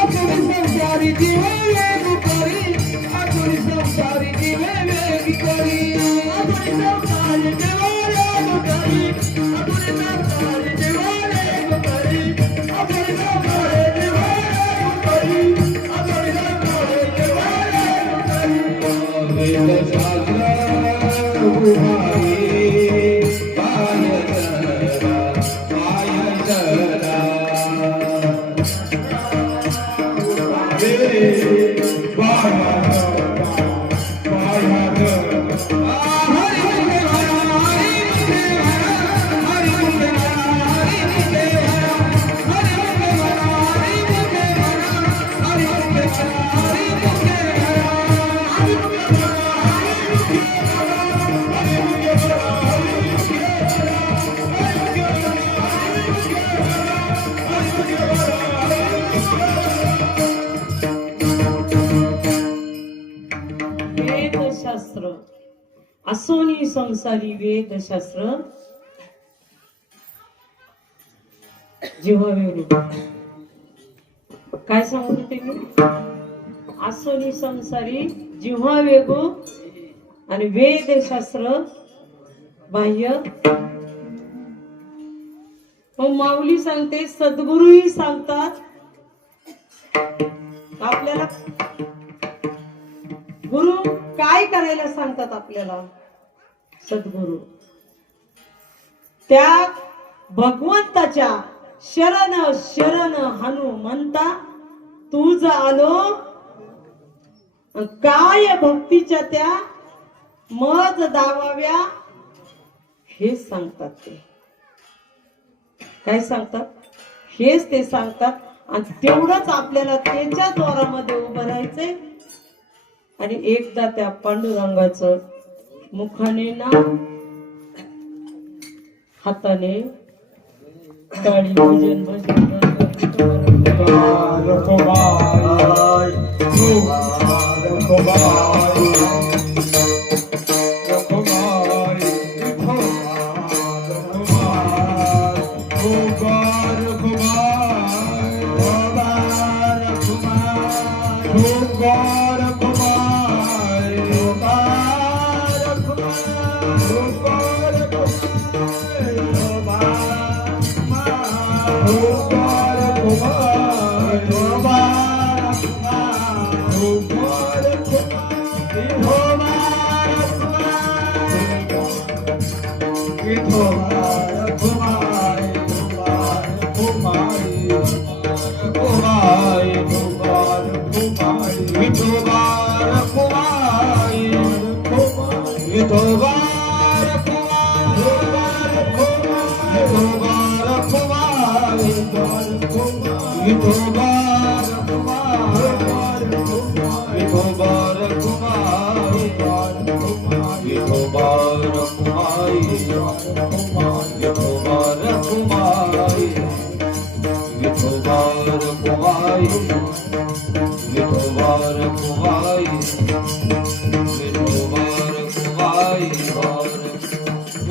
असुनी संसारी जीव वेग करी, असुनी संसारी जीव वेग करी, असुनी संसारी जीव वेग करी, असुनी संसारी जीव वेग करी, असुनी संसारी जीव वेग करी, असुनी संसारी जीव वेग करी. वेद शास्त्र उभारी असोनी संसारी वेद शास्त्र जिव्हा वेगू. काय सांगत होते मी? असोनी संसारी जिव्हा वेगू आणि वेद शास्त्र बाह्य. माऊली सांगते, सद्गुरूही सांगतात आपल्याला. गुरु काय करायला सांगतात आपल्याला? सद्गुरु त्या भगवंताच्या शरण शरण हनुमंता तुझ आलो, काय भक्तीच्या त्या मज दावाव्या. हे सांगतात ते. काय सांगतात? हेच ते सांगतात. आणि तेवढंच आपल्याला त्याच्या द्वारामध्ये उभं राहायचंय. आणि एकदा त्या पांडुरंगाचं मुखाने ना हाताने टाळी भजन भजन Little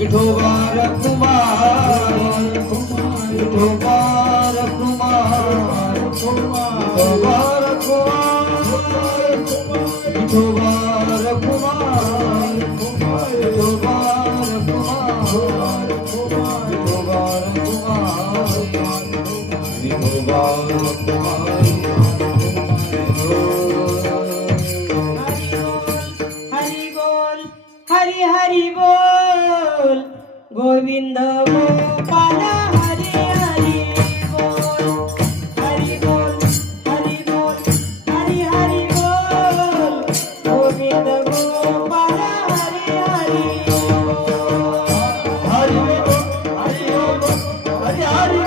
विठोबार कुमार विठोबार कुमार विठोबार कुमार विठोबार कुमार विठोबार कुमार विठोबार कुमार विठोबार कुमार हरि बोल हरि हरि बोल गोविंद गोपाल हरि हरि बोल हरि बोल हरि बोल हरि हरि बोल गोविंद गोपाल हरि हरि हरि हरि हरि हरि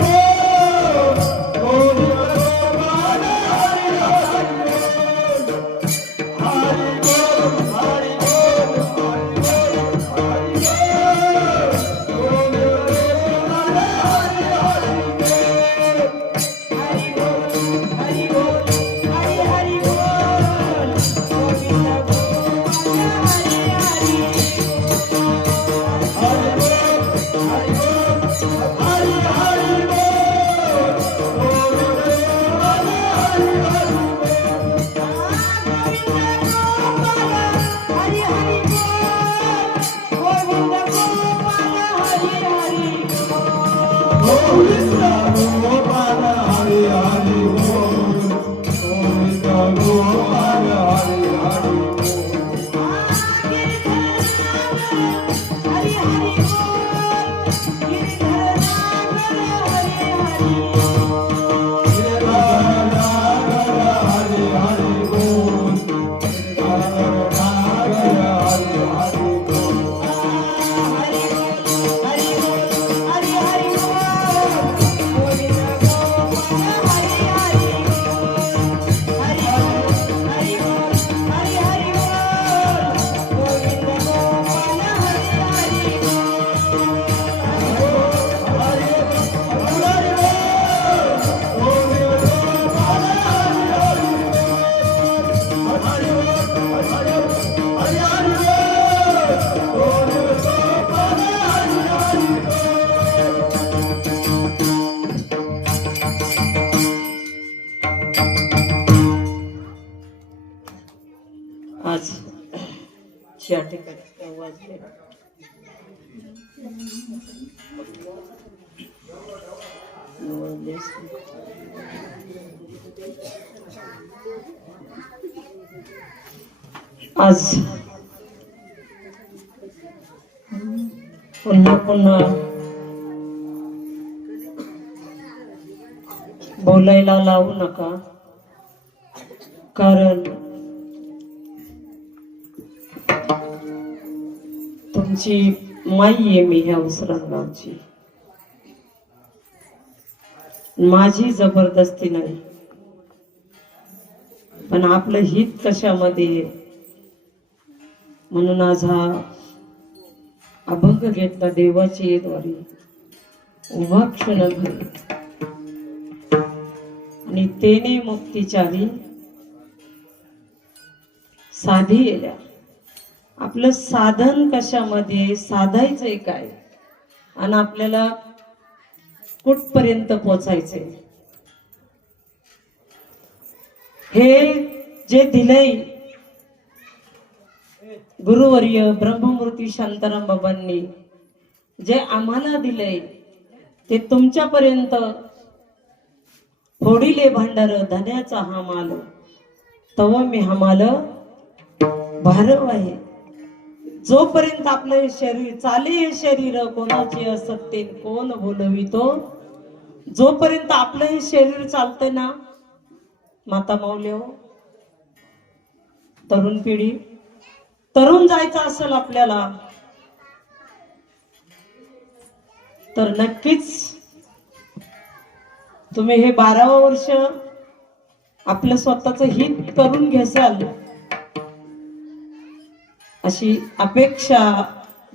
गोविंद गोपाल हरि हरि बोल हरि हरि बोल गोविंद गोपाल हरि हरि आज या ठिकाणी वाजले आज पुन्हा पुन्हा बोलायला लावू नका, कारण तुमची माई आहे मी ह्या उसरणगावची. माझी जबरदस्ती नाही, पण आपलं हित कशामध्ये आहे म्हणून आज हा अभंग घेतला. देवाची येद्वारी उभा क्षण घरी आणि तेने मुक्तीचारी साधी येल्या. आपलं साधन कशामध्ये, साधायचंय काय आणि आपल्याला कुठपर्यंत पोचायचंय हे जे दिलंय गुरुवर्य ब्रह्ममूर्ती शांताराम बाबांनी, जे आम्हाला दिलंय ते तुमच्यापर्यंत फोडिले भांडार धन्याचा हा माल, तव मी हा माल भारव आहे. जोपर्यंत आपलं हे शरीर चाले, हे शरीर कोणाचे असत्य कोण बोलवितो, जोपर्यंत आपलं हे शरीर चालतंय ना माता माऊली हो, तरुण पिढी, तरुण जायचं असेल आपल्याला तर नक्कीच तुम्ही हे 12वं वर्ष आपलं स्वतःच हित करून घ्याल अशी अपेक्षा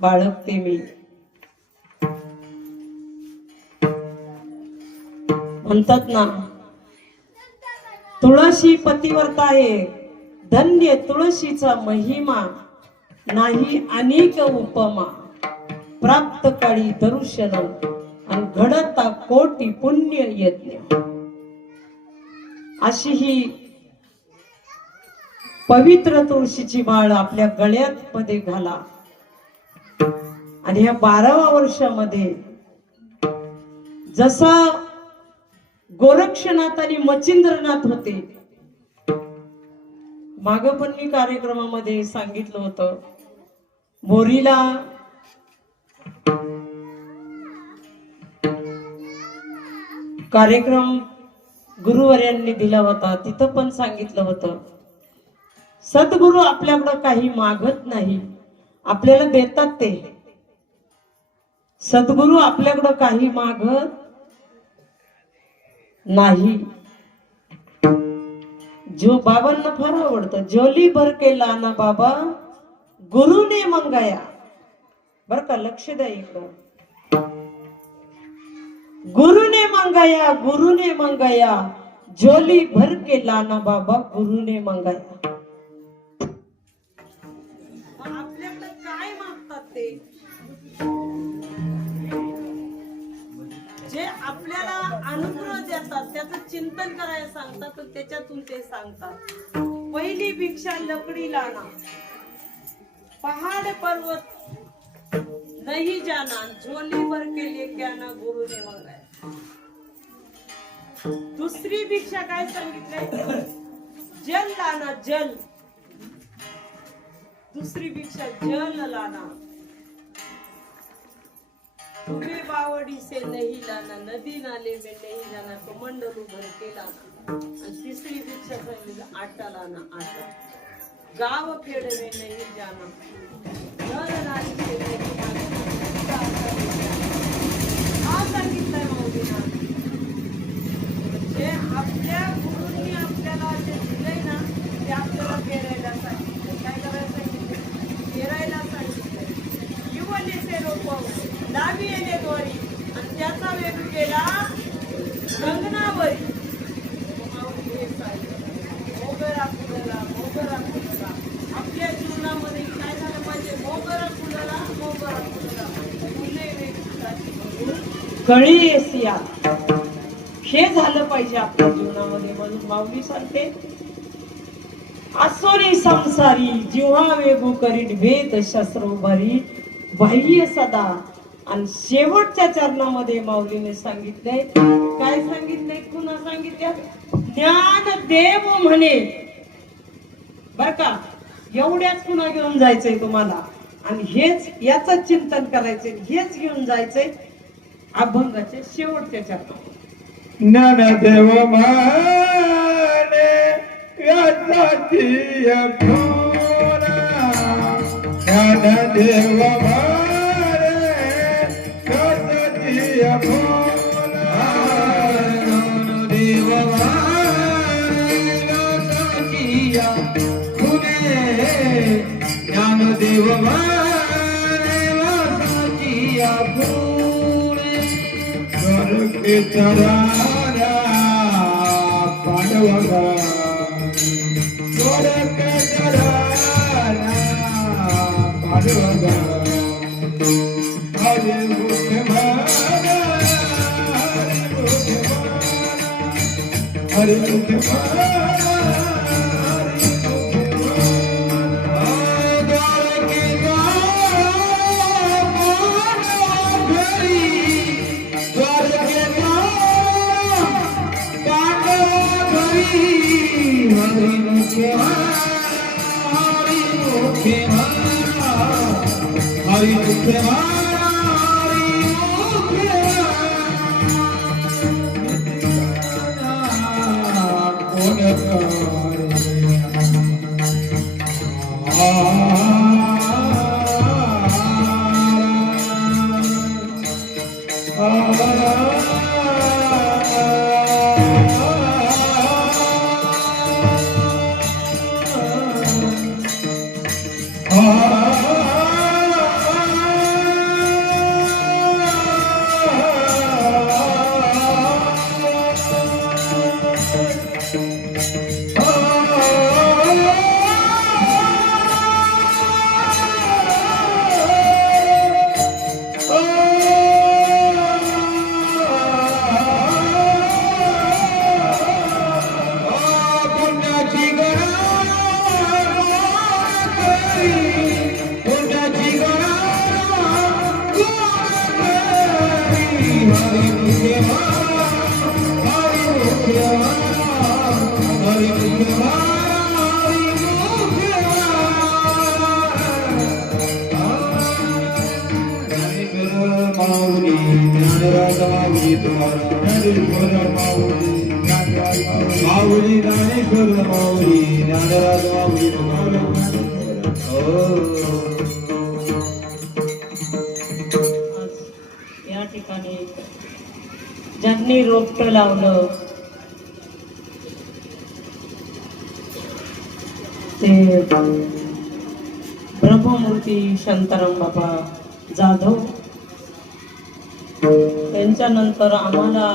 बाळगते मी. म्हणतात ना, तुळशी पतिव्रता आहे, धन्य तुळशीचा महिमा, नाही अनेक उपमा. प्राप्त काळी दर्शन आणि घडता कोटी पुण्य यज्ञ. अशी ही पवित्र तुळशीची माळ आपल्या गळ्यात मध्ये घाला. आणि ह्या 12व्या वर्षामध्ये जसा गोरक्षनाथ आणि मच्छिंद्रनाथ होते, माग पण मी कार्यक्रमामध्ये सांगितलं होतं, बोरीला कार्यक्रम गुरुवर्यांनी दिला होता, तिथं पण सांगितलं होतं, सद्गुरु आपल्याकडं काही मागत नाही, आपल्याला देतात ते. सद्गुरु आपल्याकडं काही मागत नाही. जो बाबांना फार आवडतं, जोली भर के लाना बाबा गुरुने मंगाया. बर का, लक्ष द्या इकडं. गुरुने मंगाया, गुरुने मंगाया, जोली भर के लाना बाबा गुरुने मंगाया. आपल्याकडे काय मागतात ते, जे आपल्याला अनुग्रह देतात त्याचं चिंतन करायला सांगतात, तर त्याच्यातून ते सांगतात. पहिली भिक्षा लकडी लाना, पहाड़ पर्वत नहीं जाना, झोली भर के लेके आना गुरुने मंगाया. दुसरी भिक्षा काय सांगितलंय, जल लाना, जल. दुसरी भिक्षा जल लाना, तुम्हें बावड़ी से नहीं लाना, नदी नाले में नहीं जाना, तो मंडलू भर के लाना. आणि तिसरी भिक्षा सांगितलं, आटा लाना, आटा. गाव खेड़ में नहीं जाना, घर नाली से नहीं जाना. हा सांगितलंय मौलीना. जे आपल्या गुरुंनी आपल्याला जे दिलंय ना, ते आपल्याला पेरायला सांगितलं. काय करायला सांगितलं, पेरायला सांगितलं. युवनेचे रोप दाबी येणे द्वारी, आणि त्याचा वेग केला गगनावरी. मोगरा फुलला, मोगरा फुलला. आपल्या जीवनामध्ये काय झालं पाहिजे, मोगरा फुलला, मोगरा फुलला. फुले वेगळी कळी येसिया, हे झालं पाहिजे आपल्या जीवनामध्ये. म्हणून माऊली सांगते, आसोरी संसारी जिव्हा वेगू करीन वेद शस्त्रोभारी बाह्य सदा. आणि शेवटच्या चरणामध्ये माऊलीने सांगितलंय, काय सांगितलंय, पुन्हा सांगितलं, ज्ञान देव म्हणे. बर का, एवढ्याच पुन्हा घेऊन जायचंय तुम्हाला, आणि हेच याच चिंतन करायचंय, हेच घेऊन जायचंय अभंगाच्या शेवटच्या चरणामध्ये. ज्ञानदेव माने याची फुला, ज्ञानदेव माने याची फुला, ज्ञानदेव माने याची फुले, ज्ञानदेव माने याची फुले. के चरारा पांडवगा, गोर के चरारा पांडवगा. हरे मुख मारा, हरे मुख मारा, हरि मुखे माऊली ज्ञानराज माऊली तुकाराम ज्ञानेश्वर माऊली ज्ञानेश्वर माऊली ज्ञानराज माऊली तुकाराम या ठिकाणी ज्यांनी रोपटं लावलं ते ब्रह्ममूर्ती शांताराम बाबा जाधव, त्यांच्यानंतर आम्हाला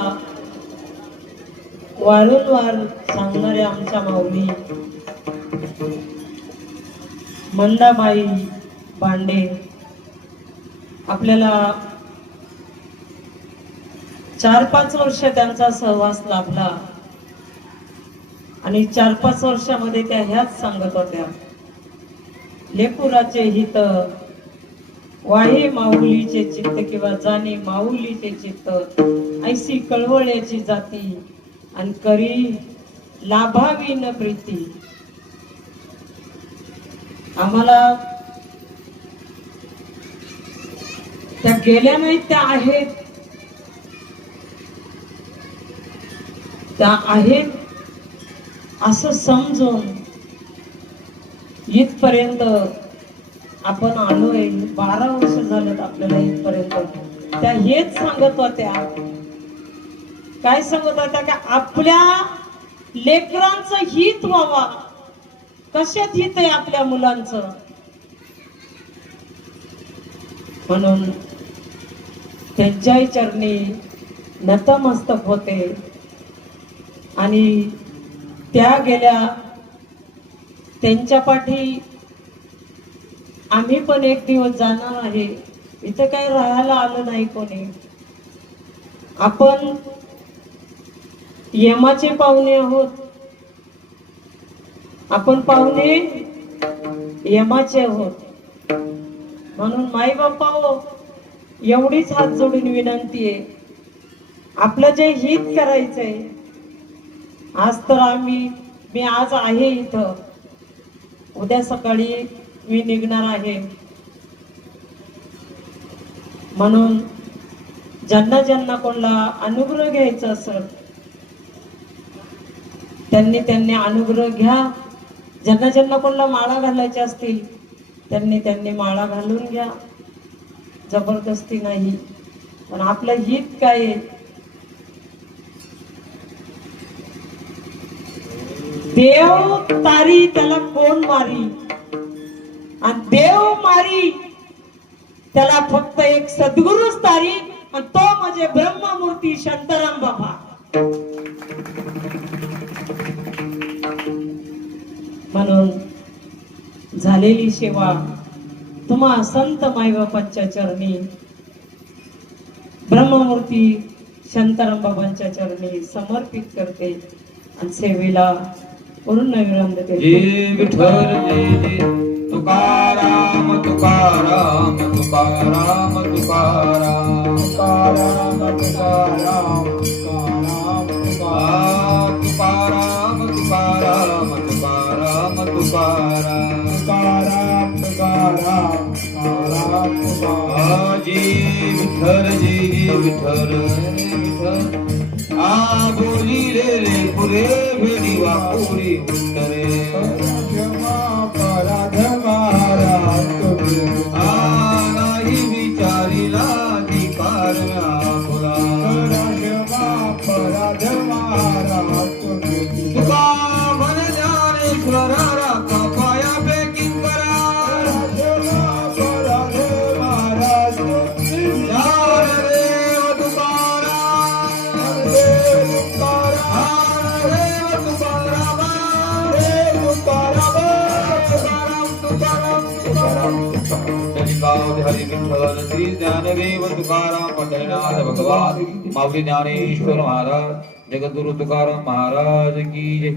वारंवार सांगणाऱ्या आमच्या माऊली मंदाबाई पांडे, आपल्याला 4-5 वर्ष त्यांचा सहवास लाभला आणि 4-5 वर्षामध्ये त्या ह्याच सांगत होत्या, लेकुराचे हित वाहे माऊलीचे चित्त किंवा जाणे माऊलीचे चित्त, ऐसी कळवळ्याची जाती आणि करी लाभावी न प्रीती. आम्हाला त्या गेल्या नाहीत, त्या आहेत, त्या आहेत असं समजून इथपर्यंत आपण आलोय. 12 वर्ष झालं आपल्याला इथपर्यंत. त्या हेच सांगत होत्या, काय सांगत होत्या का आपल्या लेकरांचं हित व्हावा. कशात हित आहे आपल्या मुलांचं? म्हणून त्यांच्याही चरणी नतमस्तक होते आणि त्या गेल्या, त्यांच्या पाठी आम्ही पण एक दिवस जाणार आहे. इथं काही राहायला आलं नाही कोणी. आपण यमाचे पाहुणे आहोत, आपण पाहुणे यमाचे आहोत. म्हणून माई बाप्पा हो, एवढीच हात जोडून विनंती आहे, आपलं जे हित करायचंय. आज तर मी आज आहे इथं, उद्या सकाळी मी निघणार आहे. म्हणून ज्यांना ज्यांना कोणाला अनुग्रह घ्यायचा असेल त्यांनी अनुग्रह घ्या. ज्यांना ज्यांना कोणाला माळा घालायच्या असतील त्यांनी माळा घालून घ्या, जबरदस्ती नाही. पण आपलं हित काय आहे? देव तारी त्याला कोण मारी, आणि देव मारी त्याला फक्त एक सद्गुरूच तारी, आणि तो म्हणजे ब्रह्ममूर्ती शांताराम बाबा. म्हणून झालेली सेवा तुम्हा संत माईबापांच्या चरणी, ब्रह्ममूर्ती शांताराम बाबांच्या चरणी समर्पित करते आणि सेवेला पूर्ण विराम देते. जय विठ्ठल जय तुकाराम तुकाराम तुकाराम तुकाराम तुकाराम तुकाराम तुकाराम तुकाराम तुकाराम तुकाराम तुकाराम तुकाराम तुकाराम तुकाराम तुकाराम जय विठ्ठल जय विठ्ठल विठ्ठल. आ बोली रे पुरे भेडी वापुरी उत्तरे नाही विचारिला अधिकार आपुला. तुका मन ज्ञानेश्वरा राखा पाया पैकी करा. ज्ञानदेव तुकाराम हरि विठ्ठल श्री ज्ञानदेव तुकाराम पंढरीनाथ भगवान माऊली ज्ञानेश्वर महाराज जगद्गुरु तुकाराम महाराज की जय.